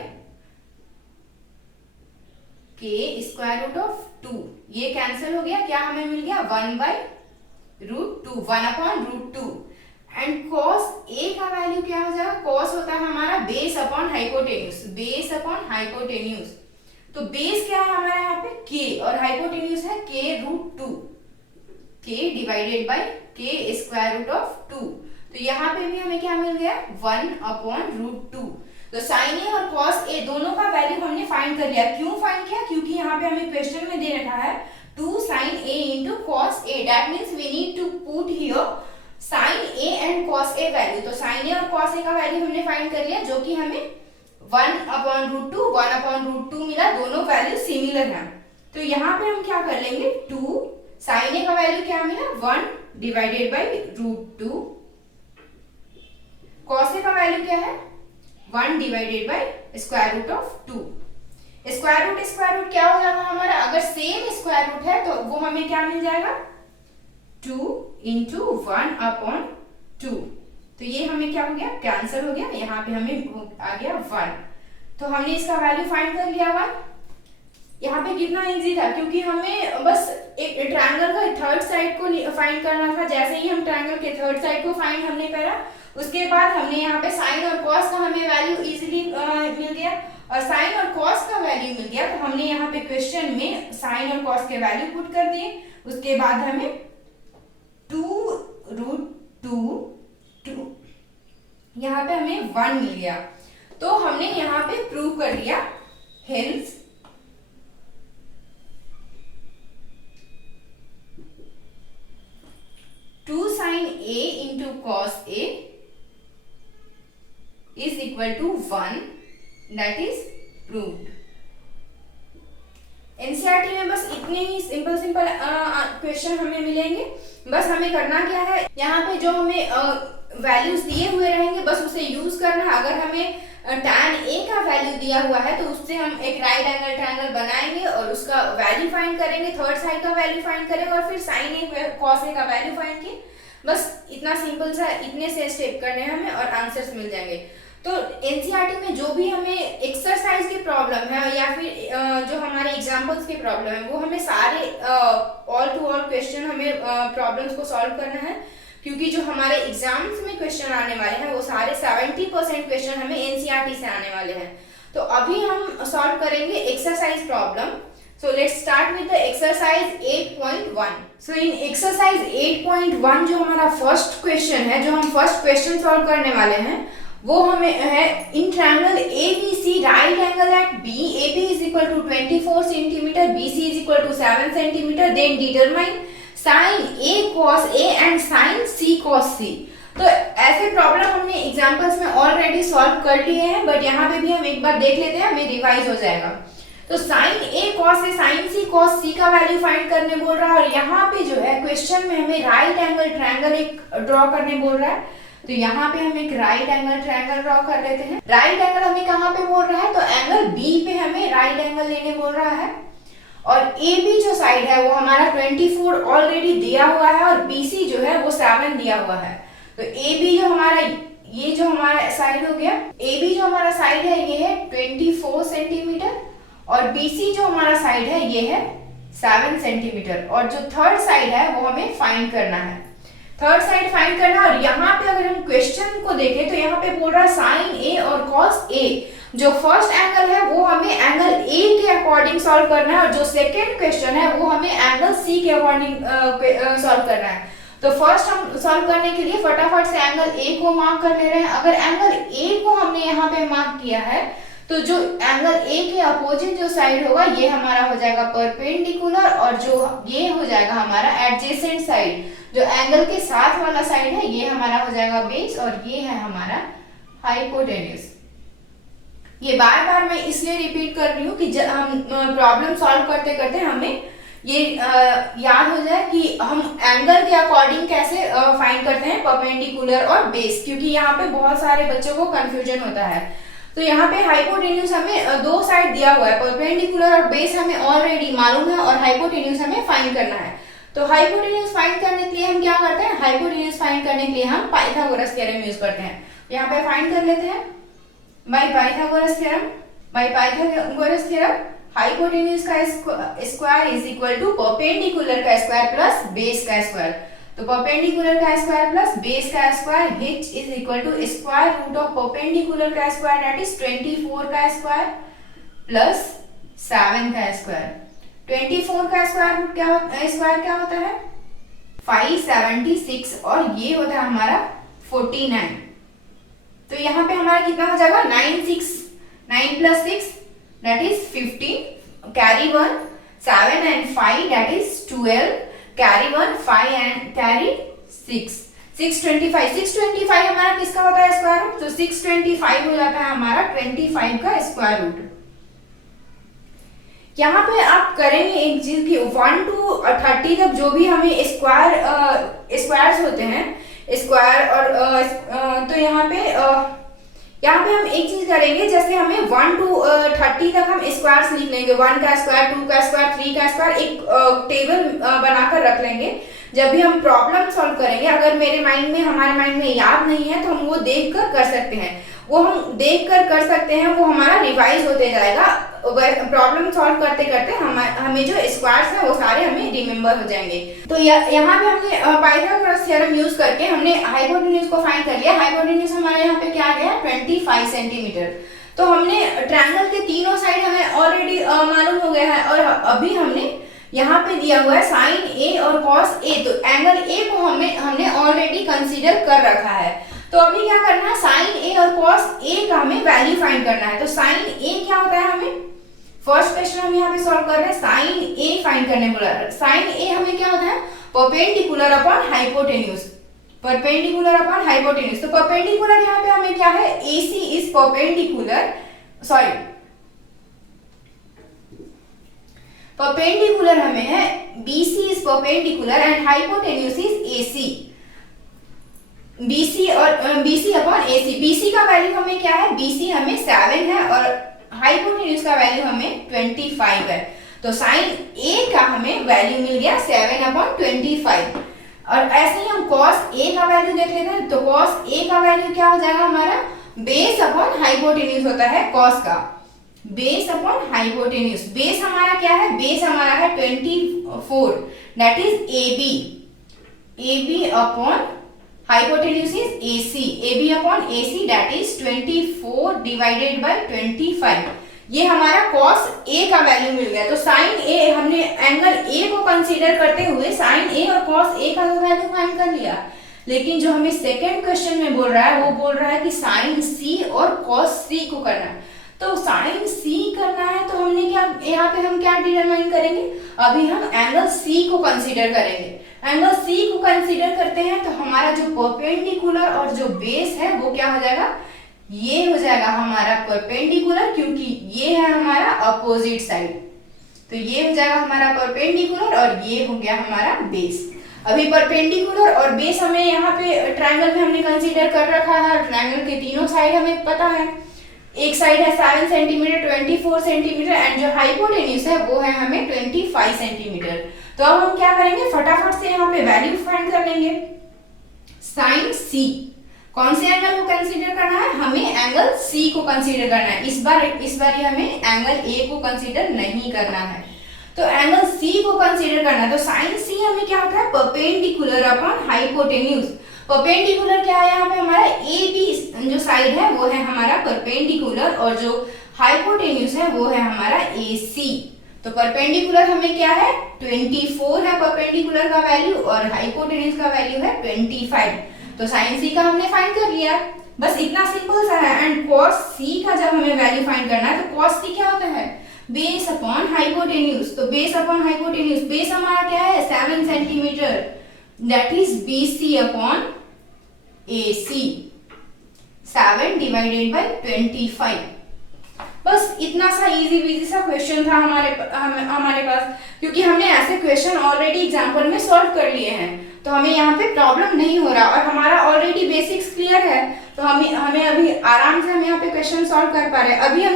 k square root of 2। ये कैंसिल हो गया, क्या हमें मिल गया? 1 by root 2, 1 upon root 2। And cos A का वैल्यू क्या हो जाएगा? cos होता है हमारा base upon hypotenuse, base upon hypotenuse. तो बेस क्या है हमारा यहाँ पे? k, और हाइपोटेन्यूज है k root 2, k divided by k square root of 2। तो यहाँ पे भी हमें क्या मिल गया? 1 अपॉन रूट 2। तो साइन ए और कॉस ए दोनों का वैल्यू हमने फाइंड कर लिया। क्यों फाइंड किया? क्योंकि यहाँ पे हमें क्वेश्चन में दे रखा है 2 sin a into cos a। That means we need to put here sin a and cos a value. तो sin a और cos a का वैल्यू हमने फाइंड कर लिया, जो कि हमें 1 अपॉन रूट 2, 1 अपॉन रूट 2 मिला। दोनों वैल्यू सिमिलर हैं। तो यहाँ पे हम क्या कर लेंगे? 2 sin a का वैल्यू क्या मिला? 1 divided by root 2। cos a का वैल्यू क्या है? 1 divided by square root of 2। Square root क्या हो जाएगा हमारा? अगर सेम स्क्वायर रूट है तो वो हमें क्या मिल जाएगा? 2 इंटू 1 अपॉन 2। तो ये हमें क्या हो गया? कैंसिल हो गया। यहाँ पे हमें आ गया 1। तो हमने इसका वैल्यू फाइंड कर लिया 1। यहाँ पे कितना इजी था, क्योंकि हमें बस एक ट्रायंगल का थर्ड साइड को फाइंड करना था। जैसे ही हम ट्रायंगल के थर्ड साइड को फाइंड हमने करा, उसके बाद हमने यहाँ पे साइन और कॉस का हमें वैल्यू इजीली मिल गया, और साइन और कॉस का वैल्यू मिल गया। तो हमने यहाँ पे क्वेश्चन में साइन और कॉस के वैल्यू पुट कर दिए। उसके बाद हमें 2 रूट 2 यहाँ पे हमें 1 मिल गया। तो हमने यहाँ पे प्रूव कर दिया, hence two sine a into cos a is equal to 1, that is proved। NCERT में बस इतने ही सिंपल क्वेश्चन हमें मिलेंगे। बस हमें करना क्या है, यहाँ पे जो हमें वैल्यूज दिए हुए रहेंगे बस उसे यूज करना है। अगर हमें tan A का वैल्यू दिया हुआ है तो उससे हम एक राइट एंगल ट्रायंगल बनाएंगे और उसका वैल्यू फाइंड करेंगे, थर्ड साइड का वैल्यू फाइंड करेंगे, और फिर sin A cos A का वैल्यू फाइंड किए। बस इतना सिंपल सा, इतने से स्टेप करने हैं हमें और आंसर्स मिल जाएंगे। तो एनसीईआरटी में जो भी हमें एक्सरसाइज की प्रॉब्लम है या फिर जो हमारे एग्जाम्पल्स की प्रॉब्लम है वो हमें सारे ऑल टू ऑल क्वेश्चन हमें प्रॉब्लम्स को सॉल्व करना है, क्योंकि जो हमारे एग्जाम्स में क्वेश्चन आने वाले हैं वो सारे 70% क्वेश्चन हमें एनसीईआरटी से आने वाले हैं। तो अभी हम सॉल्व करेंगे exercise problem. So let's start with the exercise 8.1. So in exercise 8.1 जो हमारा फर्स्ट क्वेश्चन है, जो हम फर्स्ट क्वेश्चन सॉल्व करने वाले हैं वो हमें है in triangle ABC right angle at B, AB is equal to 24 centimeter, BC is equal to 7 centimeter, then determine sin A cos A and sin C cos C. तो ऐसे problem हमने examples में ऑलरेडी सॉल्व कर लिए हैं, but यहाँ पे भी हम एक बार देख लेते हैं, हमें रिवाइज हो जाएगा। तो sin A cos A sin C cos C का वैल्यू फाइंड करने बोल रहा है, और यहाँ पे जो है क्वेश्चन में हमें राइट एंगल ट्रायंगल एक ड्रॉ करने बोल रहा है। तो यहाँ पे हम एक राइट एंगल ट्रायंगल ड्रॉ कर लेते हैं। राइट एंगल हमें कहाँ पे बोल रहा है, तो एंगल B पे हमें राइट एंगल लेने बोल रहा है, और AB जो साइड है वो हमारा 24 ऑलरेडी दिया हुआ है, और BC जो है वो 7 दिया हुआ है। तो AB जो हमारा ये जो हमारा साइड हो गया, AB जो हमारा साइड है ये है 24 सेंटीमीटर, और BC जो हमारा साइड है ये है 7 सेंटीमीटर, और जो थर्ड साइड है वो हमें फाइंड करना है। थर्ड साइड फाइंड करना, और यहाँ पे अगर हम क्वेश्चन को देखें तो यहाँ पे बोल रहा है साइन A और कॉस A। जो फर्स्ट एंगल है वो हमें एंगल A के अकॉर्डिंग सॉल्व करना है, और जो सेकेंड क्वेश्चन है वो हमें एंगल C के अकॉर्डिंग सॉल्व करना है। तो फर्स्ट हम सॉल्व करने के लिए फटाफट से एंगल A को मार्क कर ले रहे हैं। अगर एंगल A को हमने यहाँ पे मार्क किया है तो जो एंगल A के अपोजिट जो साइड होगा ये हमारा हो जाएगा परपेंडिकुलर, और जो ये हो जाएगा हमारा एडजेसेंट साइड, जो एंगल के साथ वाला साइड है ये हमारा हो जाएगा बेस, और ये है हमारा हाइपोटेन्यूज। ये बार बार मैं इसलिए रिपीट कर रही हूँ कि जब हम प्रॉब्लम सॉल्व करते करते हमें ये याद हो जाए कि हम एंगल के अकॉर्डिंग कैसे फाइंड करते हैं परपेंडिकुलर और बेस, क्योंकि यहाँ पे बहुत सारे बच्चों को कंफ्यूजन होता है। तो यहाँ पे हाइपोटेन्यूज हमें दो साइड दिया हुआ है, परपेंडिकुलर और बेस हमें ऑलरेडी मालूम है, और हाइपोटेन्यूज हमें फाइंड करना है। तो हाइपोटेन्यूज फाइंड करने के लिए हम क्या करते हैं, हाइपोटेन्यूज फाइंड करने के लिए हम पाइथागोरस थ्योरम यूज करते हैं। यहाँ पे फाइंड कर लेते हैं बाय पाइथागोरस थ्योरम। हाइपोटेन्यूज का square is equal to perpendicular का स्क्वायर प्लस बेस का स्क्वायर। तो परपेंडिकुलर का स्क्वायर प्लस बेस का square h is equal to square root of perpendicular का स्क्वायर दैट इज 24 का स्क्वायर प्लस 7 का square. 24 का स्क्वायर क्या होता है 576, और ये होता है हमारा 49। तो यहाँ पे हमारा कितना हो जाएगा 9 plus 6 that is 15, carry 1, 7 and 5 that is 12, carry 1, 5 and carry 6, 625 हमारा किसका होता है स्क्वायर रूट, तो 625 हो जाता है हमारा 25 का स्क्वायर रूट। यहाँ पे आप करेंगे एक चीज की 1 to 30 तक जो भी हमें स्क्वायर्स होते हैं स्क्वायर, और तो यहाँ पे हम एक चीज करेंगे, जैसे हमें 1 to 30 तक हम स्क्वायर्स लिख लेंगे, 1 का स्क्वायर, 2 का स्क्वायर, 3 का स्क्वायर, एक टेबल बनाकर रख लेंगे। जब भी हम प्रॉब्लम सॉल्व करेंगे, अगर हमारे माइंड में याद नहीं है तो हम वो देख कर सकते हैं, वो हमारा रिवाइज होते जाएगा। प्रॉब्लम सॉल्व करते करते हमें जो स्क्वायर्स है वो सारे हमें रिमेम्बर हो जाएंगे। तो यहाँ पे हमने पाइथागोरस थ्योरम यूज करके हमने हाइपोटेन्यूज को फाइंड कर लिया। हाइपोटेन्यूज हमारा यहाँ पे क्या गया 25 सेंटीमीटर। तो हमने ट्रायंगल के तीनों साइड हमें ऑलरेडी मालूम हो गया है, और अभी हमने यहाँ पे दिया हुआ है साइन ए और कॉस ए, तो एंगल ए को हमने ऑलरेडी कंसीडर कर रखा है। तो अभी क्या करना है, साइन ए और कॉस ए का हमें वैल्यू फाइंड करना है। तो साइन ए क्या होता है, हमें फर्स्ट क्वेश्चन हम यहाँ पे सॉल्व कर रहे हैं, साइन ए फाइंड करने बोला है। साइन ए हमें क्या होता है, perpendicular upon hypotenuse, perpendicular upon hypotenuse. तो परपेंडिकुलर यहाँ पे हमें क्या है, AC is perpendicular, sorry perpendicular हमें है BC is perpendicular and hypotenuse is AC, BC upon AC। BC का वैल्यू हमें क्या है, BC हमें 7 है, और हाइपोटेन्यूज का वैल्यू हमें 25 है। तो साइन A का हमें वैल्यू मिल गया 7 अपॉन 25, और ऐसे ही हम कॉस A का वैल्यू देख लेते हैं। तो कॉस A का वैल्यू क्या हो जाएगा हमारा, बेस अपॉन हाइपोटेन्यूज होता है कॉस का, बेस अपॉन हाइपोटेन्यूज। बेस हमारा क्या है, बेस हमारा है 24, that is AB, AB upon hypotenuse is AC, AB upon AC that is 24 divided by 25। ये हमारा cos A का वैल्यू मिल गया। तो sin A, हमने एंगल A को कंसीडर करते हुए sin A और cos A का वैल्यू फाइंड कर लिया। लेकिन जो हमें सेकेंड क्वेश्चन में बोल रहा है वो बोल रहा है कि sin C और cos C को करना है। तो sin C करना है तो हमने क्या, यहाँ पे हम क्या डिटरमाइन करेंगे, अभी हम एंगल C को कंसीडर करेंगे। एंगल C को कंसीडर करते हैं तो हमारा जो परपेंडिकुलर और जो बेस है वो क्या हो जाएगा, ये हो जाएगा हमारा परपेंडिकुलर, क्योंकि ये है हमारा अपोजिट साइड। तो ये हो जाएगा हमारा परपेंडिकुलर और ये हो गया हमारा बेस। अभी परपेंडिकुलर और बेस हमें यहाँ पे ट्रायंगल में हमने कंसीडर कर रखा है। ट्रायंगल के तीनों साइड हमें पता है, एक साइड है 7 सेंटीमीटर, 24 सेंटीमीटर एंड जो हाइपोटेन्यूज है वो है हमें 25 सेंटीमीटर। तो अब हम क्या करेंगे, फटाफट से यहाँ पे वैल्यू फाइंड कर लेंगे। साइन C, कौन से एंगल को कंसीडर करना है, हमें एंगल C को कंसीडर करना है। इस बार हमें एंगल A को कंसीडर नहीं करना है, तो एंगल C को कंसीडर करना है। तो साइन C हमें क्या होता है, परपेंडिकुलर अपॉन हाइपोटेन्यूज। परपेंडिकुलर क्या है, यहाँ पे हमारा AB जो साइड है वो है हमारा परपेंडिकुलर और जो हाइपोटेन्यूज है वो है हमारा AC। तो परपेंडिकुलर हमें क्या है, 24 है परपेंडिकुलर का वैल्यू और हाइपोटेन्यूज का वैल्यू है 25। तो साइन C का हमने फाइंड कर लिया, बस इतना सिंपल सा है। एंड cos C का जब हमें वैल्यू फाइंड करना है तो cos C क्या होता है, बेस अपॉन हाइपोटेन्यूज। तो बेस अपॉन हाइपोटेन्यूज, बेस हमारा क्या है 7 centimetre, that is BC upon AC, 7 divided by 25। बस इतना सा इजी बीजी सा क्वेश्चन था हमारे पास, क्योंकि हमने ऐसे क्वेश्चन ऑलरेडी एग्जांपल में सॉल्व कर लिए हैं, तो हमें यहाँ पे प्रॉब्लम नहीं हो रहा और हमारा ऑलरेडी बेसिक्स क्लियर है। तो हमें अभी आराम से हम यहाँ पे क्वेश्चन सॉल्व कर पा रहे हैं। अभी हम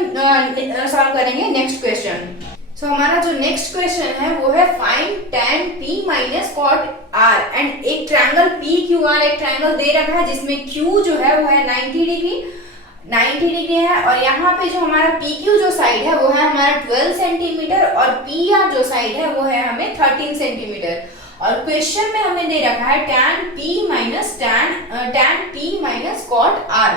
सॉल्व करेंगे नेक्स्ट क्वेश्चन। सो हमारा जो नेक्स्ट क्वेश्चन है वो है find tan P minus cot R and एक ट्रायंगल PQR, एक ट्रायंगल दे रखा है जिसमें Q जो है वो है 90 डिग्री है और यहाँ पे जो हमारा PQ जो साइड है वो है हमारा 12 सेंटीमीटर और PR जो साइड है वो है हमें 13 सेंटीमीटर। और क्वेश्चन में हमें दे रखा है tan P minus cot R।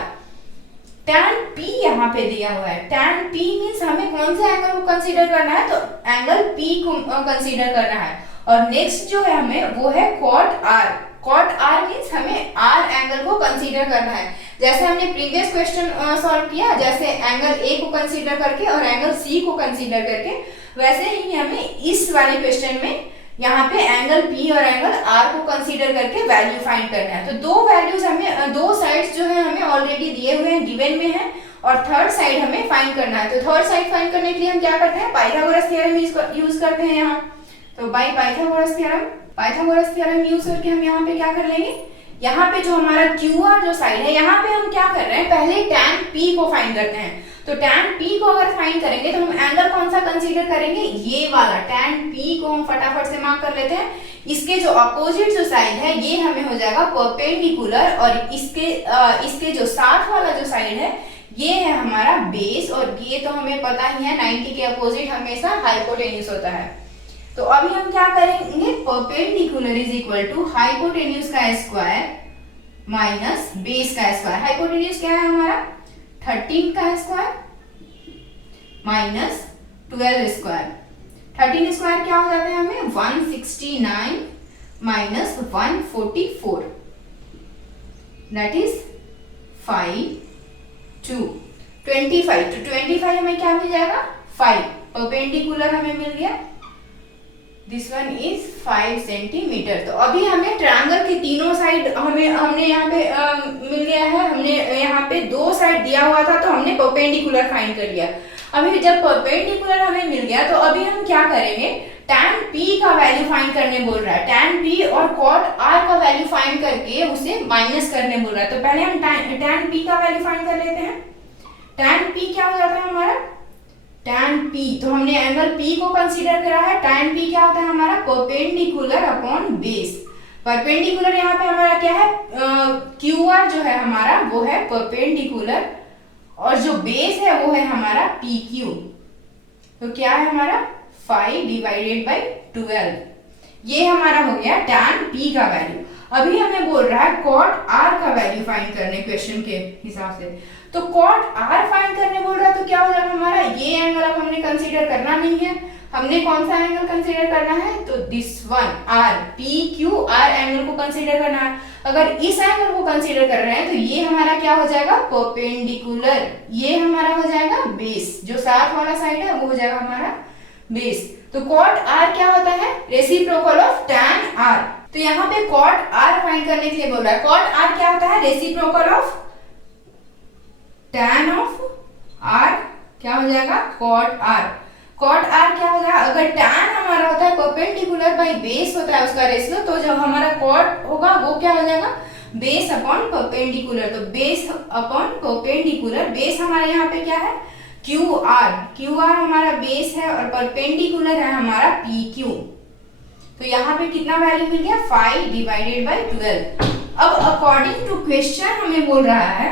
tan P यहाँ पे दिया हुआ है, tan P मीन्स हमें कौन से एंगल को कंसीडर करना है, तो एंगल P को कंसीडर करना है। और नेक्स्ट जो है हमें वो है cot R। cot R means हमें R एंगल को कंसीडर करना है। जैसे हमने प्रीवियस क्वेश्चन सॉल्व किया, जैसे एंगल A को कंसीडर करके और एंगल C को कंसीडर करके, वैसे ही हमें इस वाले क्वेश्चन में यहाँ पे एंगल P और एंगल R को कंसीडर करके वैल्यू फाइंड करना है। तो दो वैल्यूज हमें, दो साइड्स जो है हमें ऑलरेडी दिए हुए हैं, गिवन में है, और थर्ड साइड हमें फाइंड करना है। तो थर्ड साइड फाइंड करने के लिए हम क्या करते हैं, पाइथागोरस थ्योरम यूज करते हैं यहाँ। तो बाय पाइथागोरस थ्योरम यूज करके हम यहाँ पे क्या कर लेंगे, यहाँ पे जो हमारा QR जो साइड है, यहाँ पे हम क्या कर रहे हैं, पहले tan P को फाइंड करते हैं। तो tan P को अगर फाइंड करेंगे तो हम एंगल कौन सा कंसीडर करेंगे, ये वाला tan P को हम फटाफट से मार्क कर लेते हैं। इसके जो अपोजिट जो साइड है ये हमें हो जाएगा परपेंडिकुलर और इसके जो साथ वाला जो साइड है ये है हमारा बेस, और ये तो हमें पता ही है 90 के अपोजिट हमेशा हाइपोटेन्यूज होता है। तो अभी हम क्या करेंगे, perpendicular is equal to hypotenuse का स्क्वायर माइनस बेस का स्क्वायर। हाइपोटेन्यूज क्या है हमारा 13 का स्क्वायर माइनस 12 स्क्वायर। 13 स्क्वायर क्या हो जाता है हमें 169 माइनस 144, दैट इज 5 2 25। तो 25 हमें क्या मिल जाएगा 5, परपेंडिकुलर हमें मिल गया, दिस वन इज 5 सेंटीमीटर। तो अभी हमें ट्रायंगल के तीनों साइड हमने यहाँ पे मिल गया है। हमने यहाँ पे दो साइड दिया हुआ था तो हमने परपेंडिकुलर फाइंड कर लिया। अभी जब परपेंडिकुलर हमें मिल गया तो अभी हम क्या करेंगे, tan P का वैल्यू फाइंड करने बोल रहा है। tan P और cot R का वैल्यू फाइंड करके उसे माइनस करने बोल रहा है। तो पहले हम tan P का वैल्यू फाइंड कर लेते हैं। tan P क्या हो जाता है हमारा tan P, तो हमने एंगल P को कंसीडर करा है। tan P क्या होता है हमारा परपेंडिकुलर अपॉन बेस। परपेंडिकुलर यहाँ पे हमारा क्या है, क्यू आर जो है हमारा वो है परपेंडिकुलर, और जो बेस है वो है हमारा पी क्यू। तो क्या है हमारा 5 डिवाइडेड बाई 12, ये हमारा हो गया tan p का वैल्यू। अभी हमें बोल रहा है cot r का वैल्यू फाइंड करने क्वेश्चन के हिसाब से। तो cot r फाइंड करने बोल रहा है, तो क्या हो जाएगा हमारा, ये एंगल अब हमने कंसीडर करना नहीं है, हमने कौन सा एंगल कंसीडर करना है, तो this one r p q r angle को कंसीडर करना है। अगर इस एंगल को कंसीडर कर रहे हैं तो ये हमारा क्या हो जाएगा, परपेंडिकुलर, ये हमारा हो जाएगा बेस, जो साथ वाला साइड है वो हो जाएगा हमारा बेस। तो cot r क्या होता है, रेसिप्रोकल ऑफ tan r। तो यहाँ पे cot r फाइंड करने के लिए बोल रहा है, cot r क्या होता है, reciprocal of tan of r, क्या हो जाएगा cot r। cot r क्या हो जाएगा, अगर tan हमारा होता है परपेंडिकुलर बाय बेस होता है उसका रेशियो, तो जो हमारा cot होगा वो क्या हो जाएगा, बेस अपॉन परपेंडिकुलर। तो बेस अपॉन परपेंडिकुलर, बेस हमारे यहाँ पे क्या है, क्यू आर हमारा बेस है और परपेंडिकुलर है हमारा पी क्यू। तो यहाँ पे कितना वैल्यू मिल गया, 5 डिवाइडेड बाई 12। अब अकॉर्डिंग टू क्वेश्चन हमें बोल रहा है,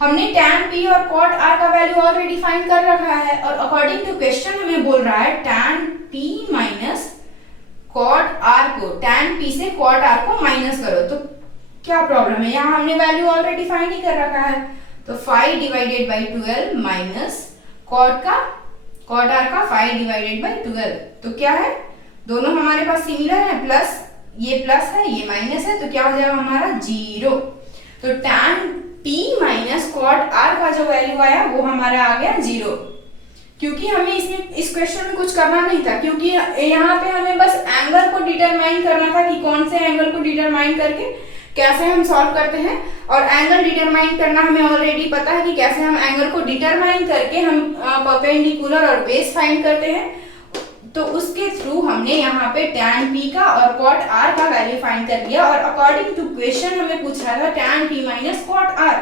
हमने tan p और cot r का वैल्यू ऑलरेडी फाइंड कर रखा है, और अकॉर्डिंग टू क्वेश्चन हमें बोल रहा है tan p minus cot r को, tan p से cot r को माइनस करो। तो क्या प्रॉब्लम है, यहाँ हमने वैल्यू ऑलरेडी फाइंड ही कर रखा है। तो 5 divided by 12 minus cot r का 5 डिवाइडेड बाई 12, तो क्या है, दोनों हमारे पास सिमिलर है, प्लस ये प्लस है ये माइनस है, तो क्या हो जाएगा हमारा 0। तो tan p minus cot r का जो वैल्यू आया वो हमारा आ गया 0, क्योंकि हमें इसमें इस क्वेश्चन में कुछ करना नहीं था, क्योंकि यहाँ पे हमें बस एंगल को डिटरमाइन करना था कि कौन से एंगल को डिटरमाइन करके कैसे हम सॉल्व करते हैं। और एंगल डिटरमाइन करना हमें ऑलरेडी पता है कि कैसे हम एंगल को डिटरमाइन करके हम परपेंडिकुलर और बेस फाइंड करते हैं। तो उसके थ्रू हमने यहाँ पे tan p का और cot r का वैल्यू फाइंड कर लिया, और अकॉर्डिंग टू क्वेश्चन हमें पूछ रहा था tan p minus cot r,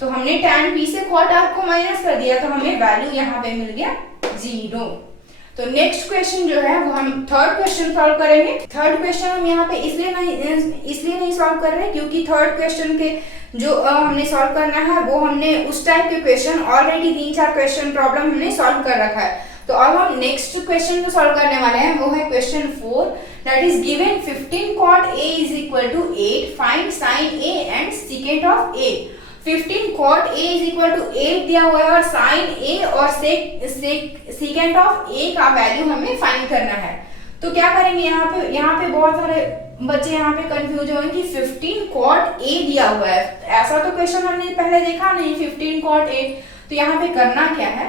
तो हमने tan p से cot r को माइनस कर दिया, तो हमें वैल्यू यहाँ पे मिल गया 0। तो नेक्स्ट क्वेश्चन जो है वो हम थर्ड क्वेश्चन सॉल्व करेंगे। थर्ड क्वेश्चन हम यहाँ पे इसलिए नहीं सॉल्व कर रहे क्योंकि थर्ड क्वेश्चन के जो हमने सॉल्व करना है वो हमने उस टाइप के क्वेश्चन ऑलरेडी 3-4 क्वेश्चन प्रॉब्लम हमने सॉल्व कर रखा है। तो अब हम नेक्स्ट क्वेश्चन जो सॉल्व करने वाले हैं वो है question 4, that is given 15 cot a is equal to 8, find sin a and secant of a। 15 cot a is equal to 8 दिया हुआ है, और sin a और secant of a का वैल्यू हमें फाइंड करना है। तो क्या करेंगे, यहाँ पे बहुत सारे बच्चे यहाँ पे कंफ्यूज हो कि 15 cot a दिया हुआ है, ऐसा तो क्वेश्चन हमने पहले देखा नहीं 15 cot a। तो यहाँ पे करना क्या है,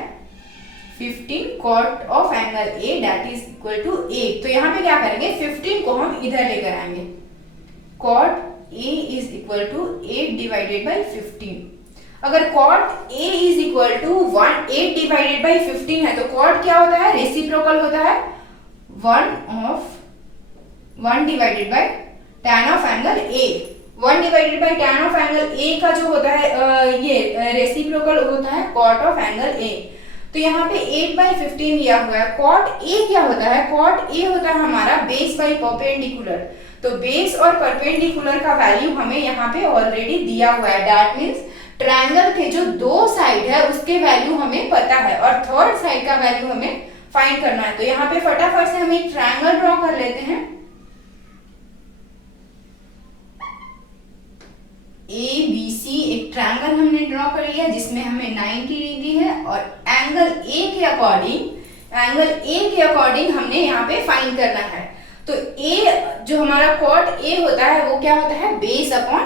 15 cot of angle a that is equal to 8। तो यहाँ पे क्या करेंगे, 15 को हम इधर लेकर आएंगे, cot a is equal to 8 divided by 15। अगर cot a is equal to 8 divided by 15 है तो cot क्या होता है, रेसिप्रोकल होता है 1 divided by tan of angle a। 1 divided by tan of angle a का जो होता है ये रेसिप्रोकल होता है cot of angle a। तो यहाँ पे 8/15 दिया हुआ है। cot a क्या होता है, cot a होता है हमारा बेस बाई परपेंडिकुलर। तो बेस और परपेंडिकुलर का वैल्यू हमें यहाँ पे ऑलरेडी दिया हुआ है, दैट मीन्स ट्रायंगल के जो दो साइड है उसके वैल्यू हमें पता है और थर्ड साइड का वैल्यू हमें फाइंड करना है। तो यहाँ पे फटाफट से हम एक ट्रायंगल ड्रॉ कर लेते हैं। ABC एक ट्रायंगल हमने ड्रॉ कर लिया जिसमें हमें 90 डिग्री है और एंगल A के अकॉर्डिंग हमने यहाँ पे फाइंड करना है। तो A जो हमारा cot A होता है वो क्या होता है, बेस अपॉन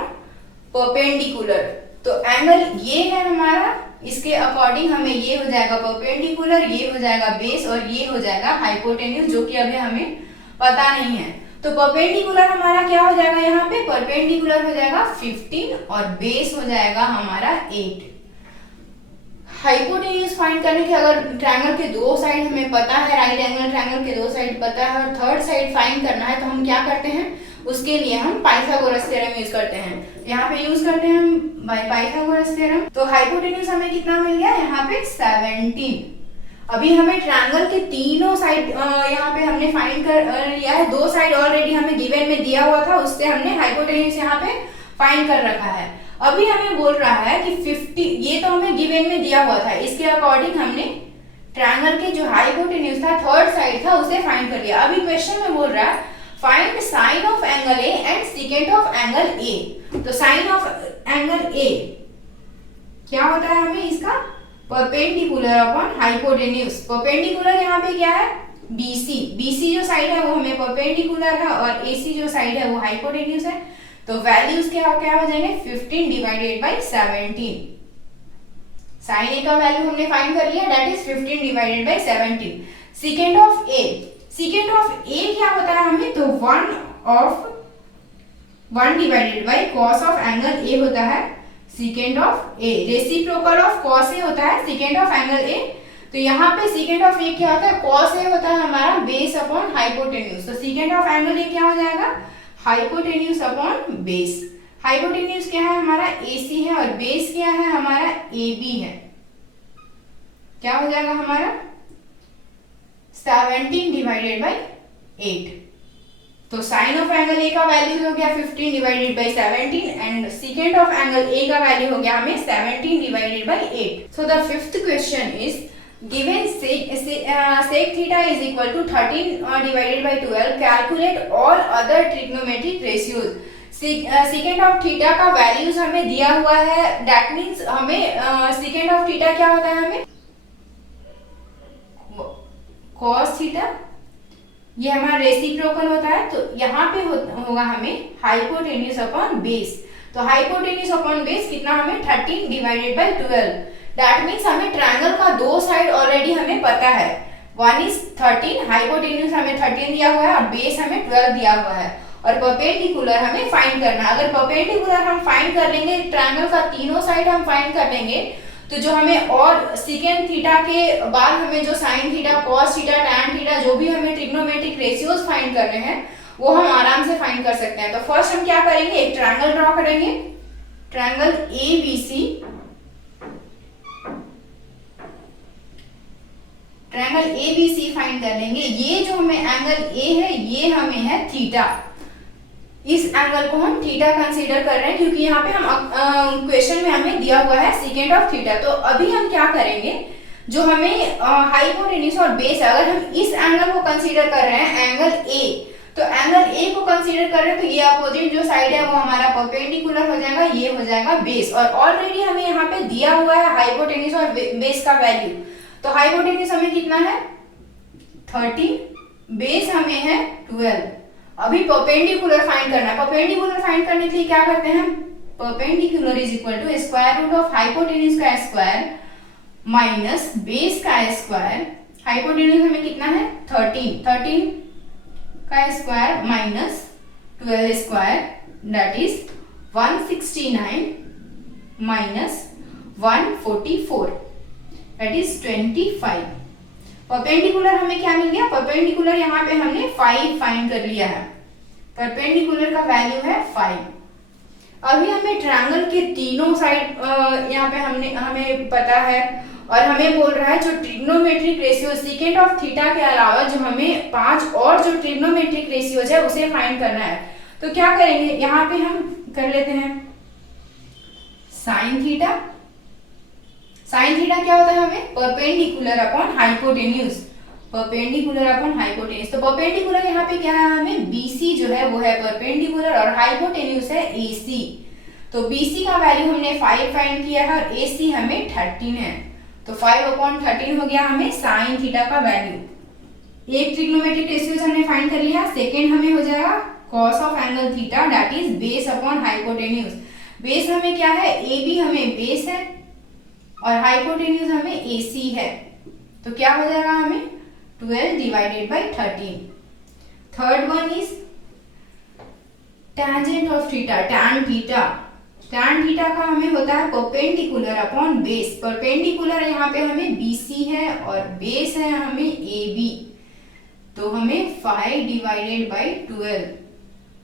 परपेंडिकुलर। तो एंगल ये है हमारा, इसके अकॉर्डिंग हमें ये हो जाएगा परपेंडिकुलर, ये हो जाएगा बेस और ये हो जाएगा हाइपोटेन्यूज, जो कि अभी हमें पता नहीं है। तो परपेंडिकुलर हमारा क्या हो जाएगा, यहाँ पे परपेंडिकुलर हो जाएगा 15 और बेस हो जाएगा हमारा 8। हाइपोटेन्यूज फाइंड करने के, अगर ट्रायंगल के दो साइड हमें पता है, राइट एंगल ट्रायंगल के दो साइड पता है और थर्ड साइड फाइंड करना है, तो हम क्या करते हैं, उसके लिए हम पाइथागोरस थ्योरम यूज करते हैं। यहाँ पे यूज करते हैं हम पाइथागोरस थ्योरम। तो हाइपोटेन्यूज हमें कितना मिल गया, यहाँ पे 17। अभी हमें ट्रायंगल के तीनों साइड यहाँ पे हमने फाइंड कर लिया है। दो साइड ऑलरेडी हमें गिवन में दिया हुआ था, उससे हमने हाइपोटेन्यूज यहाँ पे फाइंड कर रखा है। अभी हमें बोल रहा है कि 50, ये तो हमें गिवन में दिया हुआ था, इसके अकॉर्डिंग हमने ट्रायंगल के जो हाइपोटेन्यूज था, थर्ड साइड था, उसे फाइंड कर लिया। अभी क्वेश्चन में बोल रहा है find sign of angle A and second of angle ए। तो साइन ऑफ एंगल ए क्या होता है, हमें इसका परपेंडिकुलर अपॉन हाइपोटेन्यूज। परपेंडिकुलर यहाँ पे क्या है, BC। BC जो साइड है वो हमें परपेंडिकुलर है और AC जो साइड है वो हाइपोटेन्यूज है। तो वैल्यूज क्या हो जाएंगे, 15 डिवाइडेड बाई 17। साइन ए का वैल्यू हमने फाइंड कर लिया, that is 15 divided by 17। Second of A, second of A क्या होता है हमें, तो 1 divided by cos of angle A होता है second of A. Reciprocal of cos A होता है सेकेंड ऑफ एंगल ए। तो यहाँ पे सेकेंड ऑफ ए क्या होता है, कॉस ए होता है हमारा बेस अपॉन हाइपोटेन्यूज। तो सेकेंड ऑफ एंगल ए क्या हो जाएगा, हाइपोटेन्यूज अपॉन बेस। हाइपोटेन्यूज क्या है हमारा, AC है, और बेस क्या है हमारा, AB है। क्या हो जाएगा हमारा 17 डिवाइडेड बाई 8। तो साइन ऑफ एंगल ए का वैल्यू हो गया 15 divided by 17 and second of angle ए का वैल्यू हो गया हमें 17 divided by 8। So the fifth question is given sec theta is equal to 13 divided by 12, calculate all other trigonometric ratios। Second of theta का values हमें दिया हुआ है, that means हमें सेकेंड ऑफ थीटा क्या होता है, हमें cos थीटा, ये हमारा रेसिप्रोकल होता है। तो यहाँ पे होगा हमें हाइपोटेन्यूज अपॉन बेस। तो हाइपोटेन्यूज अपॉन बेस कितना, हमें 13 डिवाइडेड बाई 12। दैट मीन्स हमें ट्रायंगल का दो साइड ऑलरेडी हमें पता है, 1 is 13, हाइपोटेन्यूज हमें 13 दिया हुआ है और बेस हमें 12 दिया हुआ है, और परपेंडिकुलर हमें फाइंड करना है। अगर परपेंडिकुलर हम फाइंड कर लेंगे, ट्रायंगल का तीनों साइड हम फाइंड कर लेंगे, तो जो हमें और सेकेंड थीटा के बाद हमें जो sign theta, cos theta, tan theta, जो भी हमें ट्रिग्नोमेट्रिक रेशियोज फाइंड करने हैं वो हम आराम से फाइंड कर सकते हैं। तो फर्स्ट हम क्या करेंगे, एक ट्रायंगल ड्रॉ करेंगे, triangle ABC। Triangle ABC find कर लेंगे। ये जो हमें एंगल A है, ये हमें है थीटा। इस एंगल को हम थीटा कंसीडर कर रहे हैं क्योंकि यहाँ पे हम क्वेश्चन में हमें दिया हुआ है सेकेंड ऑफ थीटा। तो अभी हम क्या करेंगे, जो हमें हाइपोटेन्यूज और बेस, अगर हम इस एंगल को कंसीडर कर रहे हैं एंगल A, तो एंगल A को कंसीडर कर रहे हैं, तो ये अपोजिट जो साइड है वो हमारा परपेंडिकुलर हो जाएगा, ये हो जाएगा बेस। और ऑलरेडी हमें यहाँ पे दिया हुआ है हाइपोटेन्यूज और बेस का वैल्यू। तो हाइपोटेन्यूज हमें कितना है 13, बेस हमें है 12। अभी परपेंडिकुलर फाइंड करना है। परपेंडिकुलर फाइंड करने के लिए क्या करते हैं, perpendicular is equal to square root of hypotenuse का स्क्वायर माइनस बेस का स्क्वायर। हाइपोटेन्यूज हमें कितना है 13 का square minus 12 square, that is 169 minus 144, that is 25। Perpendicular हमें क्या मिल गया, परपेंडिकुलर यहाँ पे हमने 5 फाइंड कर लिया है। परपेंडिकुलर का वैल्यू है 5। अभी हमें ट्रायंगल के तीनों साइड यहाँ पे हमें पता है, और हमें बोल रहा है जो trigonometric ratio second of theta के अलावा जो हमें 5 और जो ट्रिग्नोमेट्रिक रेशियोज है उसे फाइंड करना है। तो क्या करेंगे, यहाँ पे हम कर लेते हैं साइन थीटा। साइन थीटा क्या होता है हमें, perpendicular upon hypotenuse, perpendicular upon hypotenuse. तो परपेंडिकुलर यहाँ पे क्या है, हमें BC जो है वो है परपेंडिकुलर और हाइपोटेन्यूज है AC। तो BC का वैल्यू हमने 5 फाइंड किया है और AC हमें 13 है। तो 5/13 हो गया हमें साइन थीटा का वैल्यू। एक ट्रिग्नोमेट्रिक रेशियो हमने फाइंड कर लिया। सेकेंड हमें हो जाएगा cos of angle theta, that is base upon hypotenuse. Base हमें क्या है, AB हमें बेस है और हाइपोटेन्यूज हमें AC है। तो क्या हो जाएगा हमें 12 divided by 13। Third one is tangent of theta, tan theta. Tan theta का हमें होता है परपेंडिकुलर अपॉन बेस। परपेंडिकुलर यहाँ पे हमें BC है और बेस है हमें AB। तो हमें 5 डिवाइडेड बाई 12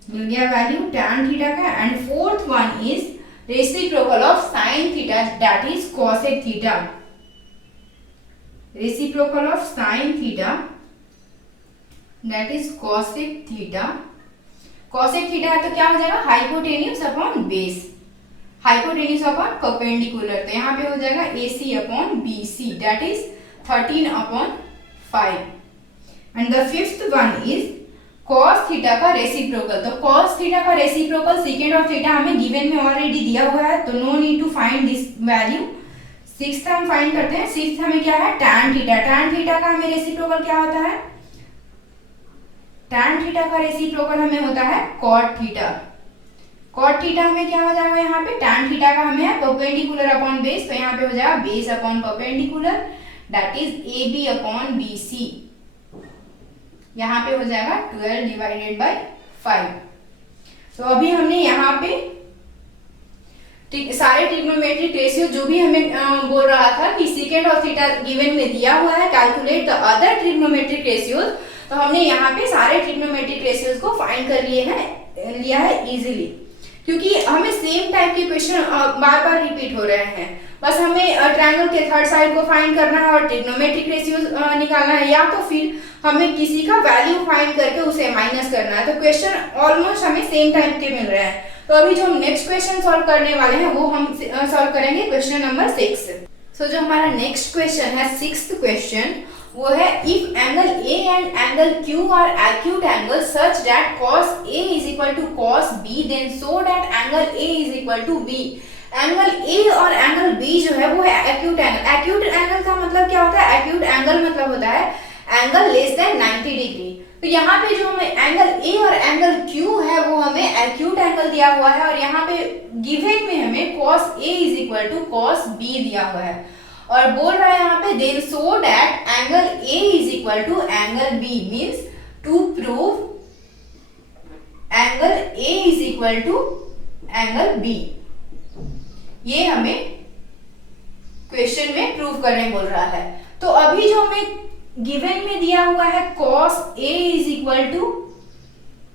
मिल गया वैल्यू टैन थीटा का। And fourth one is reciprocal of sine theta, that is cosec theta. Reciprocal of sine theta that is cosec theta. Cosec theta है तो क्या हो जाएगा, hypotenuse upon base, hypotenuse upon perpendicular, तो यहाँ पे हो जाएगा AC upon BC that is 13 upon 5। And the fifth one is cos theta का रेसिप्रोकल। तो cos थीटा का रेसिप्रोकल सेकेंड और थीटा हमें गिवन में ऑलरेडी दिया हुआ है, तो no need to find this value. Sixth हम फाइंड करते हैं। सिक्स्थ हमें क्या है, tan थीटा। tan थीटा का हमें रेसिप्रोकल क्या होता है, tan थीटा का रेसिप्रोकल हमें होता है cot थीटा। cot थीटा हमें क्या हो जाएगा, यहाँ पे tan थीटा का हमें है परपेंडिकुलर अपॉन बेस, तो यहाँ पे हो जाएगा base upon perpendicular that is AB upon BC। यहाँ पे हो जाएगा 12 डिवाइडेड बाय 5। तो अभी हमने यहाँ पे सारे ट्रिग्नोमेट्रिक रेशियो जो भी हमें बोल रहा था कि सेकेंड और थीटा गिवन में दिया हुआ है, calculate the other trigonometric ratios, तो हमने यहाँ पे सारे ट्रिग्नोमेट्रिक रेशियोज को फाइंड कर लिया है इजीली, क्योंकि हमें सेम टाइप के क्वेश्चन बार बार रिपीट हो रहे हैं। बस हमें ट्रायंगल के थर्ड साइड को फाइंड करना है और ट्रिग्नोमेट्रिक रेशियोज निकालना है, या तो फिर हमें किसी का वैल्यू फाइंड करके उसे माइनस करना है। तो क्वेश्चन ऑलमोस्ट हमें सेम टाइप के मिल रहे हैं। तो अभी जो हम नेक्स्ट क्वेश्चन सॉल्व करने वाले हैं वो हम सॉल्व करेंगे क्वेश्चन नंबर 6। सो जो हमारा नेक्स्ट क्वेश्चन है, सिक्स्थ क्वेश्चन, वो है if angle A and angle Q are acute angle such that cos A is equal to cos B then so that angle A is equal to B। Angle A और angle B जो है वो है acute angle. Acute angle का मतलब क्या होता है, एक्यूट एंगल मतलब होता है एंगल लेस देन 90 डिग्री। तो यहाँ पे जो हमें एंगल A और एंगल Q है वो हमें एक्यूट एंगल दिया हुआ है, और यहाँ पे गिवन में हमें cos A is equal to cos B दिया हुआ है, और बोल रहा है यहाँ पे then so that angle A is equal to angle B, means to prove angle A is equal to angle B। ये हमें क्वेश्चन में प्रूव करने बोल रहा है। तो अभी जो हमें गिवन में दिया हुआ है cos A is equal to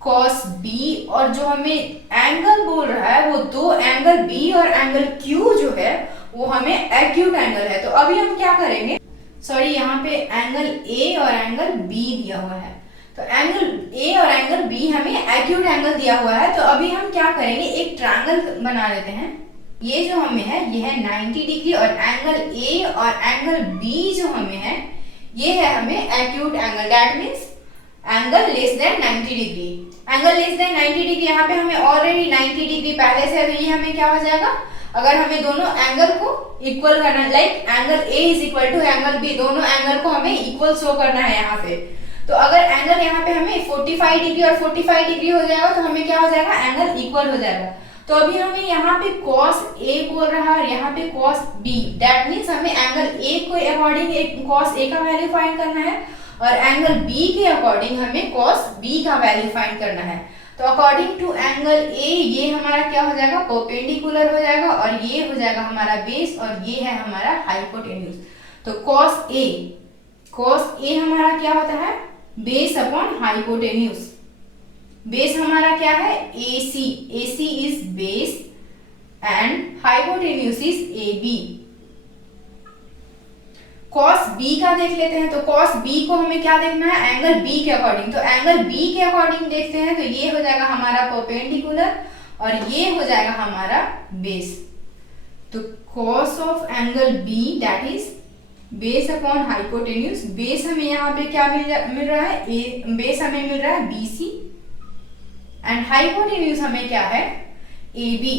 cos B, और जो हमें एंगल बोल रहा है वो दो एंगल B और एंगल Q जो है वो हमें एक्यूट एंगल है। तो अभी हम क्या करेंगे, सॉरी यहाँ पे एंगल A और एंगल B दिया हुआ है, तो एंगल A और एंगल B हमें एक्यूट एंगल दिया हुआ है। तो अभी हम क्या करेंगे, एक ट्रायंगल बना लेते हैं। ये जो हमें है ये है 90 डिग्री, और एंगल A और एंगल B जो हमें है ये है हमें acute angle, that means angle less than 90 degree. Angle less than 90 degree, यहाँ पे हमें ऑलरेडी 90 डिग्री पहले से है, तो ये हमें क्या हो जाएगा, अगर हमें दोनों एंगल को इक्वल करना है, like angle A is equal to angle B, दोनों एंगल को हमें इक्वल शो करना है यहाँ पे। तो अगर एंगल यहाँ पे हमें 45 डिग्री और 45 डिग्री हो जाएगा तो हमें क्या हो जाएगा, एंगल इक्वल हो जाएगा। तो अभी हमें यहाँ पे cos A बोल रहा है और यहाँ पे cos B, दैट मीन्स हमें एंगल A को अकॉर्डिंग cos A का वैल्यू फाइंड करना है, और एंगल B के अकॉर्डिंग हमें cos B का वैल्यू फाइंड करना है। तो अकॉर्डिंग टू एंगल A ये हमारा क्या हो जाएगा, परपेंडिकुलर हो जाएगा, और ये हो जाएगा हमारा बेस, और ये है हमारा हाइपोटेन्यूज। तो cos A हमारा क्या होता है, बेस अपॉन हाइपोटेन्यूज। बेस हमारा क्या है, AC is base and hypotenuse is AB। cos B का देख लेते हैं। तो cos B को हमें क्या देखना है, एंगल B के अकॉर्डिंग। तो एंगल B के अकॉर्डिंग देखते हैं, तो ये हो जाएगा हमारा परपेंडिकुलर और ये हो जाएगा हमारा बेस। तो cos of angle B that is base upon hypotenuse. Base हमें यहाँ पे क्या मिल रहा है, बेस हमें मिल रहा है BC, एंड हाइपोटेन्यूज हमें क्या है, AB।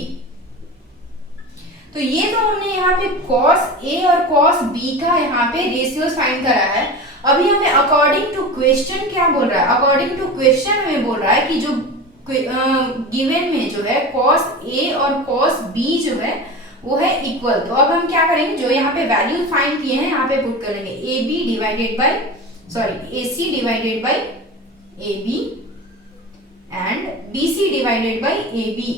तो ये तो हमने यहाँ पे cos A और cos B का यहाँ पे रेशियोज फाइंड करा है। अभी हमें अकॉर्डिंग टू क्वेश्चन क्या बोल रहा है, अकॉर्डिंग टू क्वेश्चन हमें बोल रहा है कि जो गिवन में जो है cos A और cos B जो है वो है इक्वल। तो अब हम क्या करेंगे, जो यहाँ पे वैल्यू फाइंड किए हैं यहाँ पे पुट करेंगे, AC divided by AB and BC divided by AB।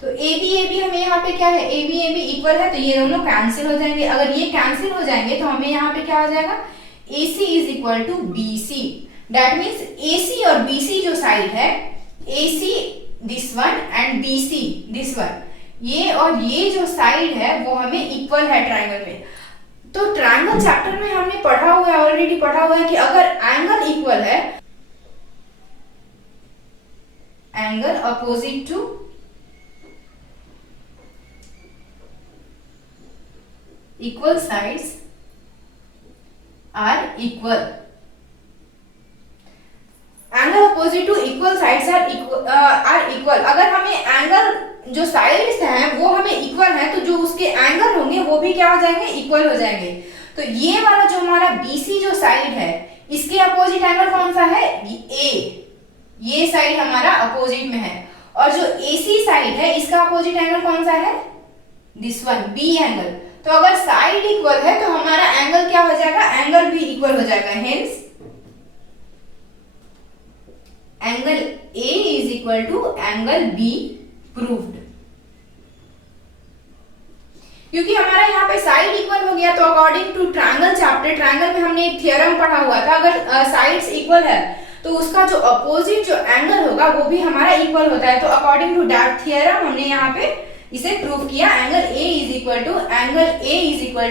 तो AB हमें यहाँ पे क्या है, AB इक्वल है, तो ये दोनों कैंसिल हो जाएंगे। अगर ये कैंसिल हो जाएंगे तो हमें यहाँ पे क्या हो जाएगा, AC is equal to BC। That means AC और BC जो साइड है, AC this one and BC this one, ये और ये जो साइड है वो हमें इक्वल है ट्राइंगल में। तो ट्रायंगल चैप्टर में हमने पढ़ा हुआ है, ऑलरेडी पढ़ा हुआ है कि अगर एंगल इक्वल है, angle opposite to equal sides are equal, angle opposite to equal sides are equal, अगर हमें एंगल जो साइड्स हैं वो हमें इक्वल है तो जो उसके एंगल होंगे वो भी क्या हो जाएंगे, इक्वल हो जाएंगे। तो ये वाला जो हमारा BC जो साइड है इसके अपोजिट एंगल कौन सा है, ए, ये साइड हमारा अपोजिट में है, और जो AC साइड है इसका अपोजिट एंगल कौन सा है, दिस वन, B एंगल। तो अगर साइड इक्वल है तो हमारा एंगल क्या हो जाएगा, एंगल भी इक्वल हो जाएगा, hence angle A is equal to angle B proved. क्योंकि हमारा यहाँ पे साइड इक्वल हो गया तो according to triangle chapter, triangle में हमने एक थ्योरम पढ़ा हुआ था, अगर साइड्स इक्वल है तो उसका जो अपोजिट जो एंगल होगा वो भी हमारा इक्वल होता है। तो अकॉर्डिंग टू दैट थ्योरम हमने यहाँ पे इसे प्रूव किया, angle A is equal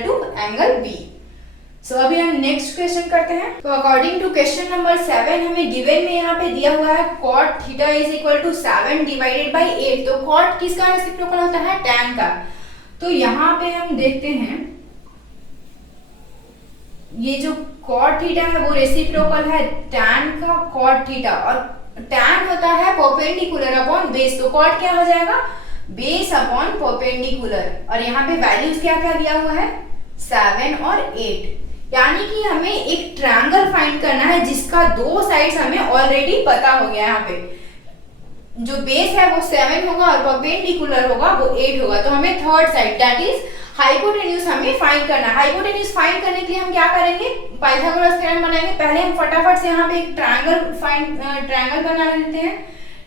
to angle B। So अभी हम नेक्स्ट क्वेश्चन करते हैं। तो अकॉर्डिंग टू क्वेश्चन नंबर 7 हमें गिवन में यहाँ पे दिया हुआ है cot theta is equal to 7 divided by 8। तो cot किसका रेसिप्रोकल होता है, tan का। तो यहाँ पे हम देखते हैं ये जो cot थीटा है वो रेसिप्रोकल है tan का cot थीटा, और tan होता है परपेंडिकुलर अपॉन बेस। तो cot क्या हो जाएगा, बेस अपॉन परपेंडिकुलर, और यहाँ पे वैल्यूज क्या क्या दिया हुआ है, 7 और 8। यानी कि हमें एक ट्रायंगल फाइंड करना है जिसका दो साइड्स हमें ऑलरेडी पता हो गया। यहाँ पे जो बेस है वो 7 होगा और परपेंडिकुलर होगा वो 8 होगा। तो हमें third side that is hypotenuse हमें फाइंड करना है। हाइपोटेन्यूज फाइंड करने के लिए हम क्या करेंगे, पाइथागोरस थ्योरम बनाएंगे। पहले हम फटाफट से यहाँ पे एक ट्रायंगल बना लेते हैं।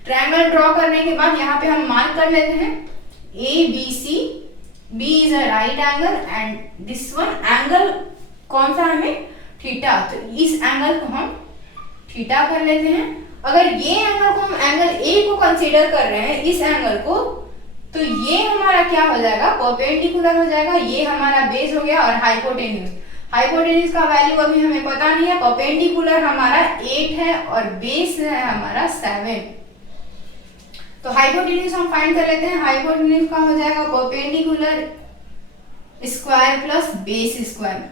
ट्रायंगल ड्रॉ करने के बाद यहाँ पे हम मार्क कर लेते हैं ABC, B is a right angle and this one angle कौन सा हमें, थीटा। तो इस एंगल को हम थीटा कर लेते हैं। अगर ये एंगल को हम एंगल A को कंसीडर कर रहे हैं, इस एंगल को, तो ये हमारा क्या हो जाएगा, परपेंडिकुलर हो जाएगा। ये हमारा बेस हो गया, और हाइपोटेन्यूज का वैल्यू अभी हमें पता नहीं है। परपेंडिकुलर हमारा 8 है और बेस है हमारा 7। तो हाइपोटेन्यूज हम फाइंड कर लेते हैं। हाइपोटेन्यूज का हो जाएगा perpendicular square plus base square,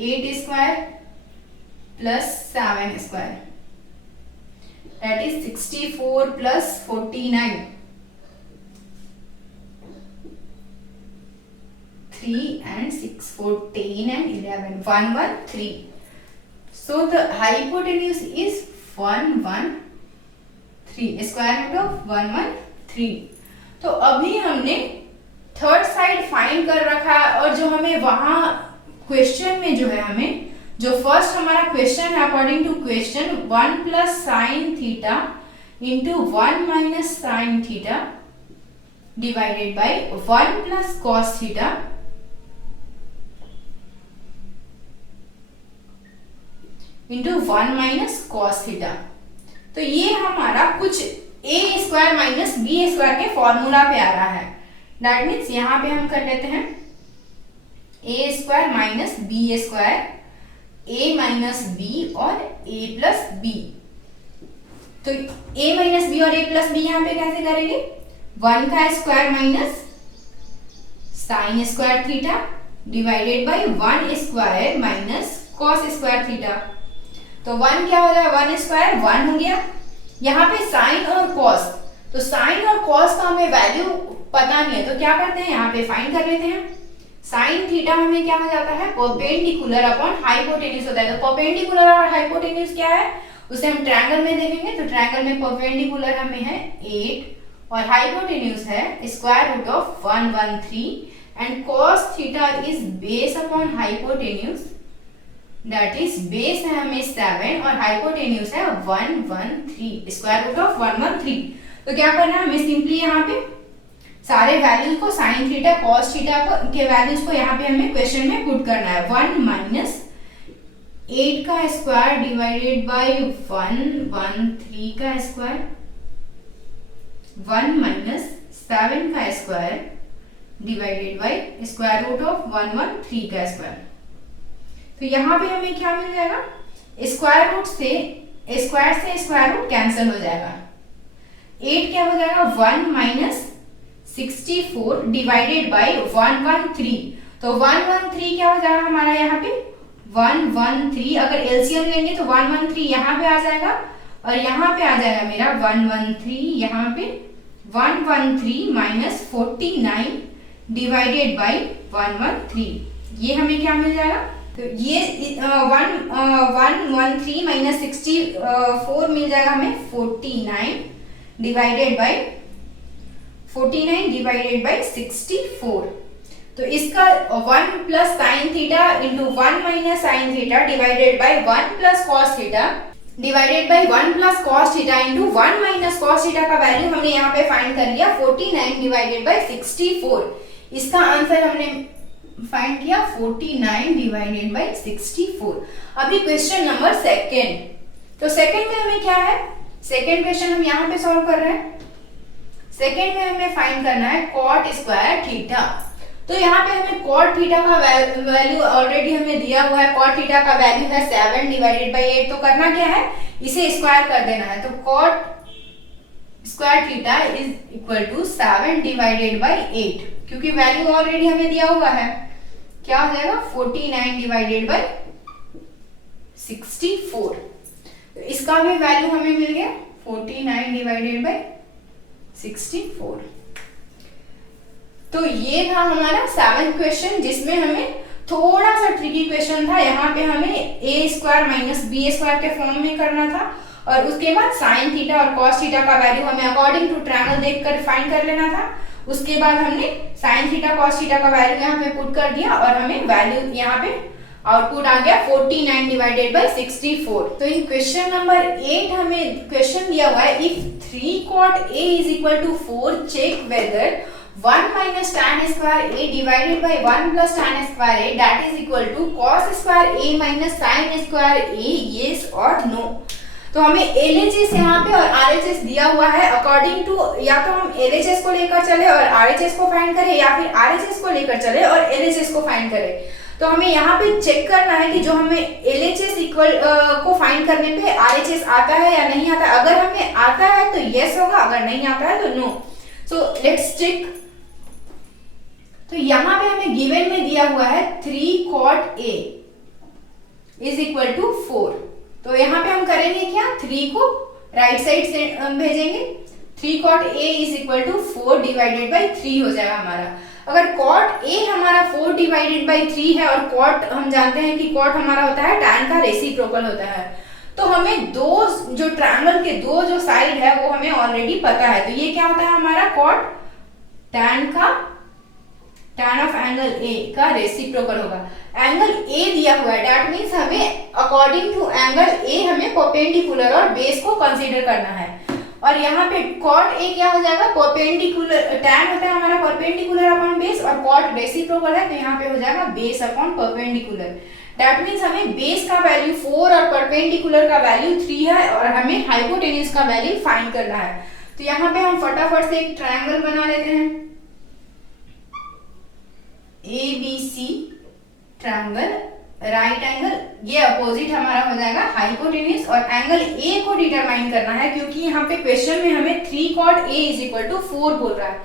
8 square plus 7 square, that is 64 plus 49, 3 and 6, 14 and 11, 113. So the hypotenuse is 113, square root of 113. तो अभी हमने थर्ड साइड फाइंड कर रखा है, और जो हमें वहां क्वेश्चन में जो है हमें जो फर्स्ट हमारा क्वेश्चन है, according to question 1 plus sine theta into 1 minus sine theta divided by 1 plus cos theta into 1 minus cos theta. तो ये हमारा कुछ A square minus B square के फॉर्मूला पे आ रहा है। दैट मीन्स यहां पे हम कर लेते हैं ए स्क्वायर माइनस बी स्क्वायर, ए माइनस बी और ए प्लस बी। तो ए माइनस बी और ए प्लस बी यहाँ पे कैसे करेंगे, 1 का square minus sine square theta divided by 1 square minus cos square theta. तो 1 क्या हो जाएगा, 1 स्क्वायर 1 हो गया। यहाँ पे साइन और कॉस, तो साइन और कॉस का हमें वैल्यू पता नहीं है, तो क्या करते हैं यहाँ पे फाइंड कर लेते हैं। साइन थीटा हमें क्या हो जाता है, परपेंडिकुलर अपॉन हाइपोटेन्यूज होता है। तो परपेंडिकुलर और हाइपोटेन्यूज क्या है उसे हम ट्रायंगल में देखेंगे। तो ट्रायंगल में परपेंडिकुलर हमें है 8 और हाइपोटेन्यूज है square root of 113 and cos theta is base upon hypotenuse, that is base है हमें 7 और हाइपोटेन्यूज है 113, स्क्वायर रूट ऑफ 113। तो क्या करना है हमें, सिंपली यहाँ पे सारे वैल्यूज को साइन थीटा कॉस थीटा के वैल्यूज को यहाँ पे हमें क्वेश्चन में पुट करना है। 1 माइनस 8 का स्क्वायर डिवाइडेड बाई 113 का स्क्वायर, 1 माइनस 7 का square divided by square root of 113 का स्क्वायर। तो यहाँ पे हमें क्या मिल जाएगा, स्क्वायर रूट से स्क्वायर रूट कैंसिल हो जाएगा। 8 क्या हो जाएगा 1 माइनस 64 डिवाइडेड बाई 113। तो 113 क्या हो जाएगा हमारा यहाँ पे 113, अगर एलसीएम लेंगे तो 113 यहाँ पे आ जाएगा और यहाँ पे आ जाएगा मेरा 113, यहाँ पे 113 माइनस 49 डिवाइडेड बाई 113, ये हमें क्या मिल जाएगा। तो ये 113 माइनस 64 मिल जाएगा हमें 49 डिवाइडेड बाई 64। तो इसका 1 plus sine theta into 1 minus sine theta divided by 1 plus cos theta divided by 1 plus cos theta into 1 minus cos theta का वैल्यू हमने यहाँ पे फाइंड कर लिया 49 डिवाइडेड बाई 64। इसका आंसर हमने फाइंड किया 49 डिवाइडेड बाई 64। अभी क्वेश्चन नंबर सेकेंड। तो सेकेंड में हमें क्या है, सेकेंड क्वेश्चन हम यहाँ पे सॉल्व कर रहे हैं। सेकेंड में हमें फाइंड करना है कॉट स्क्वायर थीटा। तो यहाँ पे हमें कॉट थीटा का वैल्यू ऑलरेडी हमें दिया हुआ है, कॉट थीटा का वैल्यू है 7 डिवाइडेड बाई 8। तो करना क्या है, इसे स्क्वायर कर देना है। तो cot square theta is equal to 7 divided by 8, क्योंकि वैल्यू ऑलरेडी हमें दिया हुआ है। क्या हो जाएगा 49 डिवाइडेड बाई 64। तो इसका भी वैल्यू हमें मिल गया 49 डिवाइडेड बाई 64। तो ये था हमारा 7th क्वेश्चन, जिसमें हमें थोड़ा सा ट्रिकी क्वेश्चन था। यहाँ पे हमें a square minus B square के फॉर्म में करना था और उसके बाद साइन थीटा और कॉस थीटा का वैल्यू हमें अकॉर्डिंग टू ट्रायंगल देखकर फाइंड कर लेना था। उसके बाद हमने साइन थीटा कॉस थीटा का वैल्यू यहाँ पे पुट कर दिया और हमें वैल्यू यहाँ पे आउटपुट आ गया 49 डिवाइडेड बाई 64। तो इन क्वेश्चन नंबर 8 हमें क्वेश्चन दिया हुआ है, if 3 cot a is equal to 4 check whether 1 minus tan square a divided by 1 plus tan square a that is equal to cos square a minus sin square a, yes or no। तो हमें LHS यहाँ पे और RHS दिया हुआ है। According to या तो हम LHS को लेकर चले और RHS को फाइंड करें, या फिर RHS को लेकर चले और LHS को फाइंड करें। तो हमें यहाँ पे चेक करना है कि जो हमें LHS इक्वल को फाइंड करने पे RHS आता है या नहीं आता है। अगर हमें आता है तो यस होगा, अगर नहीं आता है तो नो। So let's check. तो यहाँ पे हमें गिवन में दिया हुआ है 3 cot a is equal to 4। तो यहाँ पे हम करेंगे क्या, 3 को राइट साइड से भेजेंगे। 3 cot a is equal to 4 divided by 3 हो जाएगा हमारा। अगर cot a हमारा 4 डिवाइडेड बाई 3 है और cot हम जानते हैं कि cot हमारा होता है tan का रेसिप्रोकल होता है, तो हमें दो जो ट्रायंगल के दो जो साइड है वो हमें ऑलरेडी पता है। तो ये क्या होता है हमारा cot tan of angle A का रेसिप्रोकल होगा। एंगल A दिया हुआ है, दैट मींस हमें अकॉर्डिंग टू एंगल A हमें परपेंडिकुलर और बेस को कंसीडर करना है। और यहाँ पे cot A क्या हो जाएगा, परपेंडिकुलर, tan होता है हमारा परपेंडिकुलर अपॉन बेस और cot रेसिप्रोकल है, तो यहाँ पे हो जाएगा base upon perpendicular. That means हमें बेस का वैल्यू 4 और परपेंडिकुलर का वैल्यू 3 है और हमें हाइपोटेन्यूज का वैल्यू फाइंड करना है। तो यहाँ पे हम फटाफट से एक ट्रायंगल बना लेते हैं, ABC ट्रायंगल, राइट एंगल, ये अपोजिट हमारा हो जाएगा हाइपोटेन्यूज। और एंगल A को डिटरमाइन करना है, क्योंकि यहाँ पे क्वेश्चन में हमें 3 cot A is equal to 4 बोल रहा है।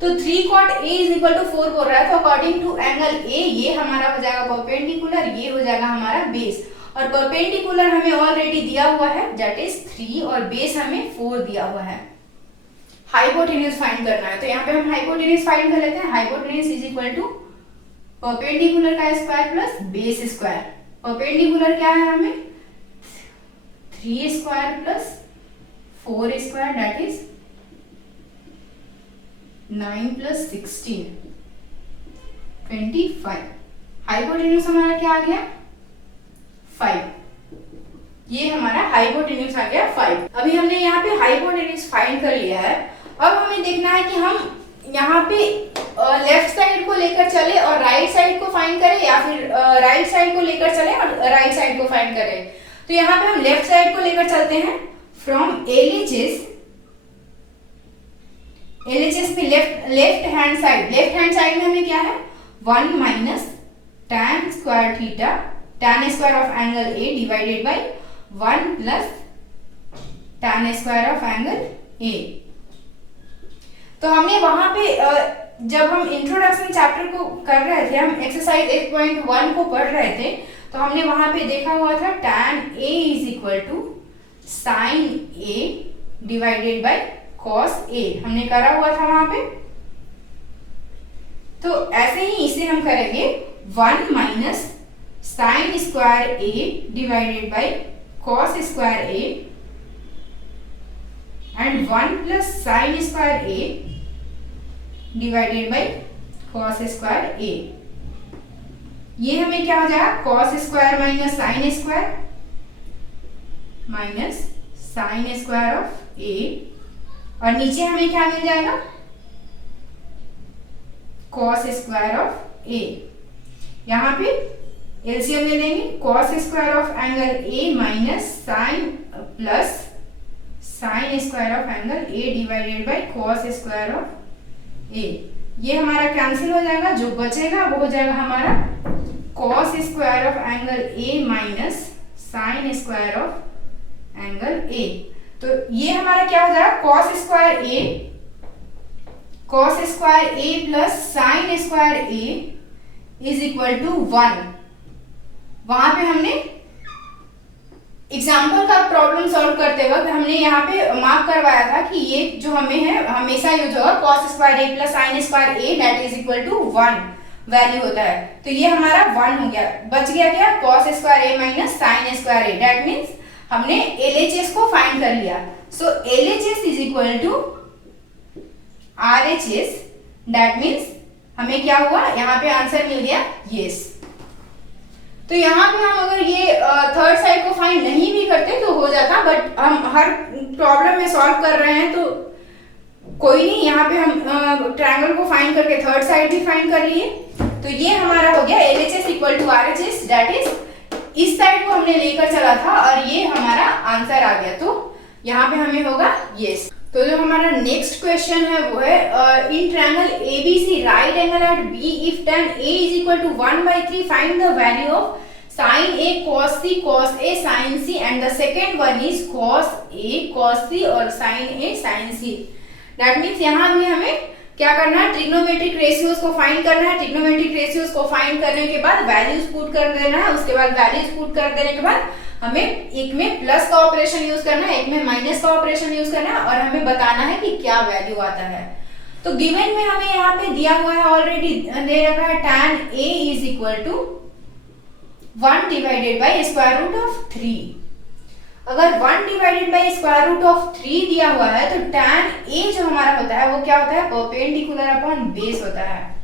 तो 3 cot A is equal to 4 बोल रहा है, तो अकॉर्डिंग टू एंगल A ये हमारा हो जाएगा परपेंडिकुलर, ये हो जाएगा हमारा बेस। और परपेंडिकुलर हमें ऑलरेडी दिया हुआ है, दैट इज 3, और बेस हमें 4 दिया हुआ है। हाइपोटेन्यूज फाइंड करना है, तो यहाँ पे हम हाइपोटेन्यूज फाइंड कर लेते हैं। Hypotenuse is equal to perpendicular का square plus base square. Perpendicular क्या है हमें 3 square plus 4 square, that is 9 plus 16 25। Hypotenuse हमारा क्या आ गया 5। ये हमारा हाइपोटेन्यूज आ गया 5। अभी हमने यहाँ पे हाइपोटेन्यूज फाइंड कर लिया है। अब हमें देखना है कि हम यहाँ पे लेफ्ट साइड को लेकर चले और राइट साइड को फाइंड करें, या फिर राइट साइड को लेकर चले और राइट साइड को फाइंड करें। तो यहाँ पे हम लेफ्ट साइड को लेकर चलते हैं। फ्रॉम LHS पे लेफ्ट हैंड साइड में हमें क्या है 1 minus tan square theta tan square of angle A divided bye 1 plus tan square of angle A। तो हमने वहां पे जब हम इंट्रोडक्शन चैप्टर को कर रहे थे, हम एक्सरसाइज 8.1 को पढ़ रहे थे, तो हमने वहां पे देखा हुआ था tan A is equal to sin A divided by cos A, हमने करा हुआ था वहां पे। तो ऐसे ही इसे हम करेंगे 1 minus sine square A divided by cos square A and 1 plus sine square A divided by cos square A। ये हमें क्या हो जाएगा cos square minus sine square of A, और नीचे हमें क्या मिल जाएगा cos स्क्वायर ऑफ A। यहाँ पे एलसीएम ले लेंगे, cos square of angle A minus sine plus sine square of angle A divided by cos square of A। ये हमारा कैंसिल हो जाएगा, जो बचेगा वो हो जाएगा हमारा cos square of angle A minus sine square of angle A। तो ये हमारा क्या हो जाएगा cos square A plus sine square A is equal to 1। वहां पे हमने एग्जाम्पल का प्रॉब्लम सॉल्व करते वक्त हमने यहाँ पे मार्क करवाया था कि ये जो हमें है हमेशा यूज होगा cos square A plus sine square A that is equal to 1 value होता है। तो ये हमारा 1 हो गया, बच गया क्या cos square A minus sine square A, that means हमने LHS को फाइंड कर लिया। So LHS is equal to RHS, that means हमें क्या हुआ यहाँ पे आंसर मिल गया यस। तो यहाँ पे हम अगर ये थर्ड साइड को फाइंड नहीं भी करते तो हो जाता, बट हम हर प्रॉब्लम में सॉल्व कर रहे हैं तो कोई नहीं, यहाँ पे हम ट्रायंगल को फाइंड करके थर्ड साइड भी फाइंड कर लिए। तो ये हमारा हो गया LHS equal to RHS, that is इस साइड को हमने लेकर चला था और ये हमारा आंसर आ गया। तो यहाँ पे हमें होगा यस। तो जो हमारा नेक्स्ट क्वेश्चन है वो है in triangle ABC right angle at B if tan A is equal to 1/3 find the value of sin A cos C cos A sin C and the second one is cos A cos C और sin A sin C। That means यहाँ भी हमें क्या करना है trigonometric ratios को find करना है। ट्रिग्नोमेट्रिक रेशियोज को फाइंड करने के बाद वैल्यूज पुट कर देना है, उसके बाद वैल्यूज पुट कर देने के बाद हमें एक में प्लस का ऑपरेशन यूज करना है, एक में माइनस का ऑपरेशन यूज करना है और हमें बताना है कि क्या वैल्यू आता है। तो गिवन में हमें यहाँ पे दिया हुआ है, ऑलरेडी दे रखा है tan A is equal to 1 divided by square root of 3। अगर 1 divided by square root of 3 दिया हुआ है तो tan A जो हमारा होता है वो क्या होता है परपेंडिकुलर अपॉन बेस होता है।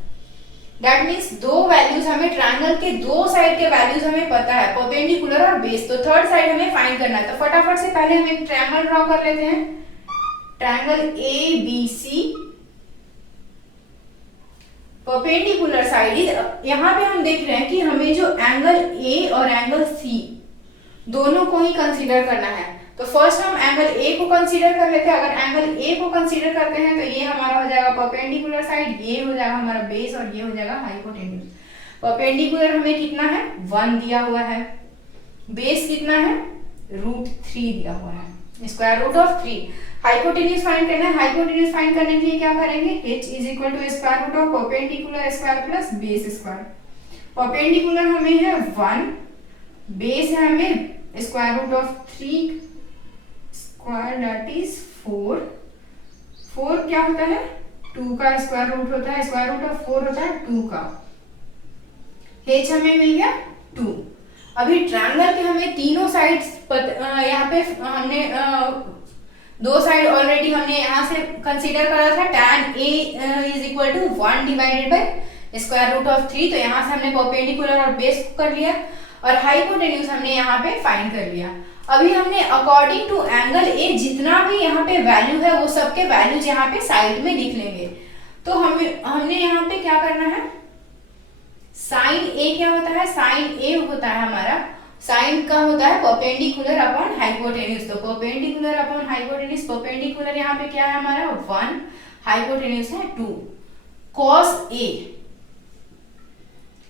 दैट मीन्स दो वैल्यूज हमें ट्रायंगल के दो साइड के वैल्यूज हमें पता है परपेंडिकुलर और बेस, तो थर्ड साइड हमें फाइंड करना है। तो फटाफट से पहले हम एक ट्रायंगल ड्रॉ कर लेते हैं, triangle ABC perpendicular side is, यहाँ पे हम देख रहे हैं कि हमें जो एंगल A और एंगल C दोनों को ही कंसीडर करना है। तो फर्स्ट हम एंगल A को कंसीडर कर लेते हैं। अगर एंगल A को कंसीडर करते हैं तो ये हमारा हो जाएगा परपेंडिकुलर साइड, ये हो जाएगा हमारा बेस और ये हो जाएगा हाइपोटेन्यूज। परपेंडिकुलर हमें कितना है 1 दिया हुआ है, बेस कितना है √3 दिया हुआ है, square root of 3। Hypotenuse find करना है, हाइपोटेन्यूज फाइंड करने के लिए क्या करेंगे h is equal to square root of perpendicular square plus base square. Perpendicular हमें है 1, बेस है हमें square root of 3 square that is 4। 4 क्या होता है 2 का स्क्वायर रूट होता है, स्क्वायर रूट ऑफ 4 होता है 2 का। h हमें मिल गया 2। अभी ट्रायंगल के हमें तीनों साइड्स यहाँ पे हमने दो साइड ऑलरेडी हमने यहाँ से कंसीडर करा था। tan A is equal to 1 divided by square root of 3, तो यहाँ से हमने परपेंडिकुलर और बेस कर लिया और हाइपोटेन्यूज हमने यहाँ पे फाइंड कर लिया। अभी हमने अकॉर्डिंग टू एंगल A जितना भी यहाँ पे वैल्यू है वो सबके वैल्यूज यहाँ पे साइड में लिख लेंगे। तो हमने यहाँ पे क्या करना है साइन A क्या होता है, साइन A होता है हमारा, साइन का होता है परपेंडिकुलर अपॉन हाइपोटेन्यूज। तो परपेंडिकुलर अपॉन हाइपोटेन्यूज, परपेंडिकुलर यहाँ पे क्या है हमारा 1, हाइपोटेन्यूज है 2। कॉस ए,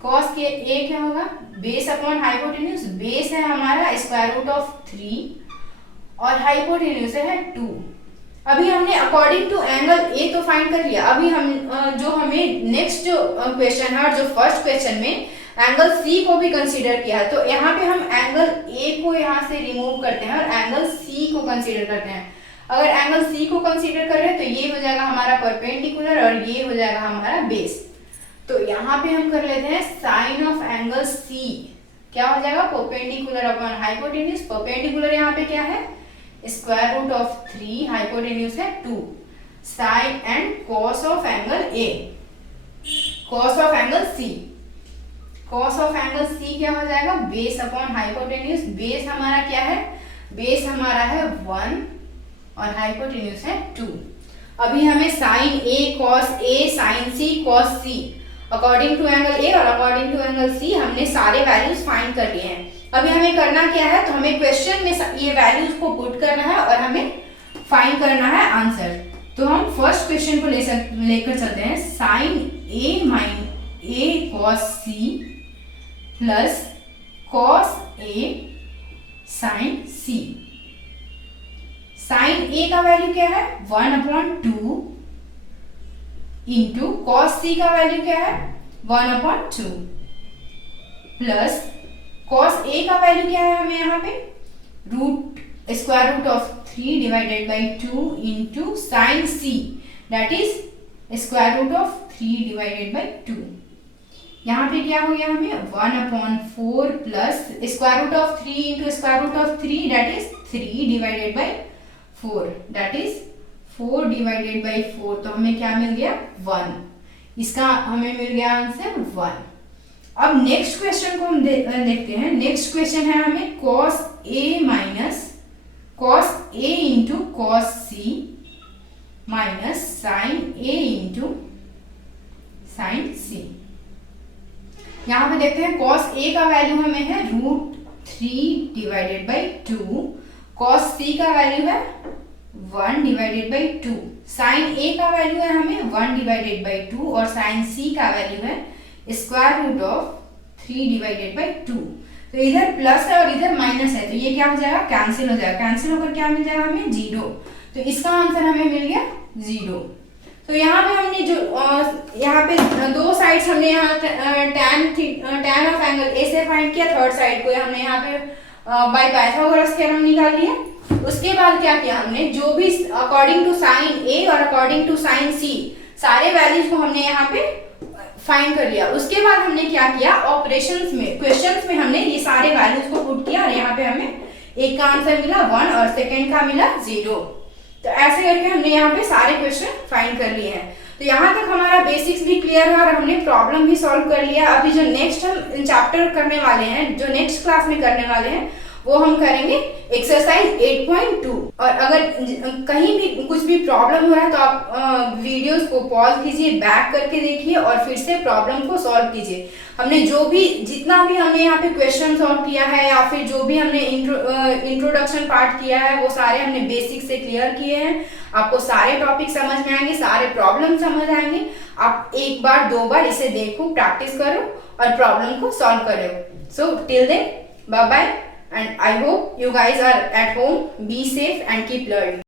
कॉस के ए क्या होगा, बेस अपॉन हाइपोटेन्यूज, बेस है हमारा स्क्वायर रूट ऑफ 3 और हाइपोटेन्यूज है 2। अभी हमने अकॉर्डिंग टू एंगल ए तो फाइंड कर लिया। अभी हम जो हमें नेक्स्ट जो क्वेश्चन है और जो फर्स्ट क्वेश्चन में एंगल सी को भी कंसीडर किया है, तो यहाँ पे हम एंगल ए को यहाँ से रिमूव करते हैं और एंगल सी को कंसीडर करते हैं। अगर एंगल सी को कंसीडर कर रहे हैं तो ये हो जाएगा हमारा परपेंडिकुलर और ये हो जाएगा हमारा बेस। तो यहाँ पे हम कर लेते हैं साइन ऑफ एंगल सी, क्या हो जाएगा, परपेंडिकुलर अपॉन हाइपोटेन्यूज। परपेंडिकुलर यहाँ पे क्या है, स्क्वायर रूट ऑफ 3, हाइपोटेन्यूज है 2, sine and cos of angle A, cos of angle C. Cos of angle C क्या हो जाएगा, बेस अपॉन हाइपोटेन्यूज। बेस हमारा क्या है, बेस हमारा है 1 और हाइपोटेन्यूज है 2। अभी हमें sine A cos A, sine C cos C, according to angle A और अकॉर्डिंग टू एंगल सी हमने सारे वैल्यूज फाइंड कर लिए हैं। अभी हमें करना क्या है, तो हमें क्वेश्चन में ये वैल्यूज को पुट करना है और हमें फाइंड करना है आंसर। तो हम फर्स्ट क्वेश्चन को लेकर चलते हैं। Sign A mine A cos C plus cos A sine C. Sign ए का वैल्यू क्या है, 1/2 इंटू कॉस सी का वैल्यू क्या है, 1/2 प्लस कॉस ए का वैल्यू क्या है हमें यहाँ पे, square root of 3 divided by 2 into sine C that is square root of 3 divided by 2। यहाँ पे क्या हो गया हमें 1/4 plus square root of 3 into square root of 3 that is 3 divided by 4 that is 4 divided by 4। तो हमें क्या मिल गया 1, इसका हमें मिल गया आंसर 1। अब नेक्स्ट क्वेश्चन को हम देखते हैं। नेक्स्ट क्वेश्चन है हमें cos a minus cos a into cos c minus sine a into sine c। यहाँ पे देखते हैं cos a का वैल्यू हमें है √3 डिवाइडेड बाई 2, cos c का वैल्यू है 1 डिवाइडेड बाई 2, साइन a का वैल्यू है हमें 1 डिवाइडेड बाई 2 और साइन c का वैल्यू है square root of 3 divided by 2। तो इधर प्लस है और इधर माइनस है, तो ये क्या हो जाएगा, कैंसिल हो जाएगा। कैंसिल होकर क्या मिल जाएगा हमें 0। तो इसका आंसर हमें मिल गया 0। तो यहाँ पे हमने जो यहाँ पे दो साइड्स हमने यहाँ tan ऑफ एंगल ए से फाइंड किया, थर्ड साइड को हमने यहाँ पे बाय पाइथागोरस थ्योरम निकाल लिया। उसके बाद क्या किया हमने, जो भी अकॉर्डिंग टू साइन ए और अकॉर्डिंग टू साइन सी सारे वैल्यूज को हमने यहाँ पे फाइंड कर लिया। उसके बाद हमने क्या किया, ऑपरेशंस में क्वेश्चंस में हमने ये सारे वैल्यूज को पुट किया और यहाँ पे हमें एक का आंसर मिला 1 और सेकंड का मिला 0। तो ऐसे करके हमने यहाँ पे सारे क्वेश्चन फाइंड कर लिए हैं। तो यहाँ तक हमारा बेसिक्स भी क्लियर है और हमने प्रॉब्लम भी सॉल्व कर लिया। अभी जो नेक्स्ट हम चैप्टर करने वाले हैं, जो नेक्स्ट क्लास में करने वाले हैं, वो हम करेंगे एक्सरसाइज 8.2। और अगर कहीं भी कुछ भी प्रॉब्लम हो रहा है तो आप वीडियोस को पॉज कीजिए, बैक करके देखिए और फिर से प्रॉब्लम को सॉल्व कीजिए। हमने जो भी जितना भी हमने यहाँ पे क्वेश्चन सॉल्व किया है या फिर जो भी हमने इंट्रोडक्शन पार्ट किया है वो सारे हमने बेसिक से क्लियर किए हैं। आपको सारे टॉपिक समझ में आएंगे, सारे प्रॉब्लम समझ आएंगे। आप एक बार दो बार इसे देखो, प्रैक्टिस करो और प्रॉब्लम को सॉल्व करो। So till then, bye bye, and I hope you guys are at home. Be safe and keep learning.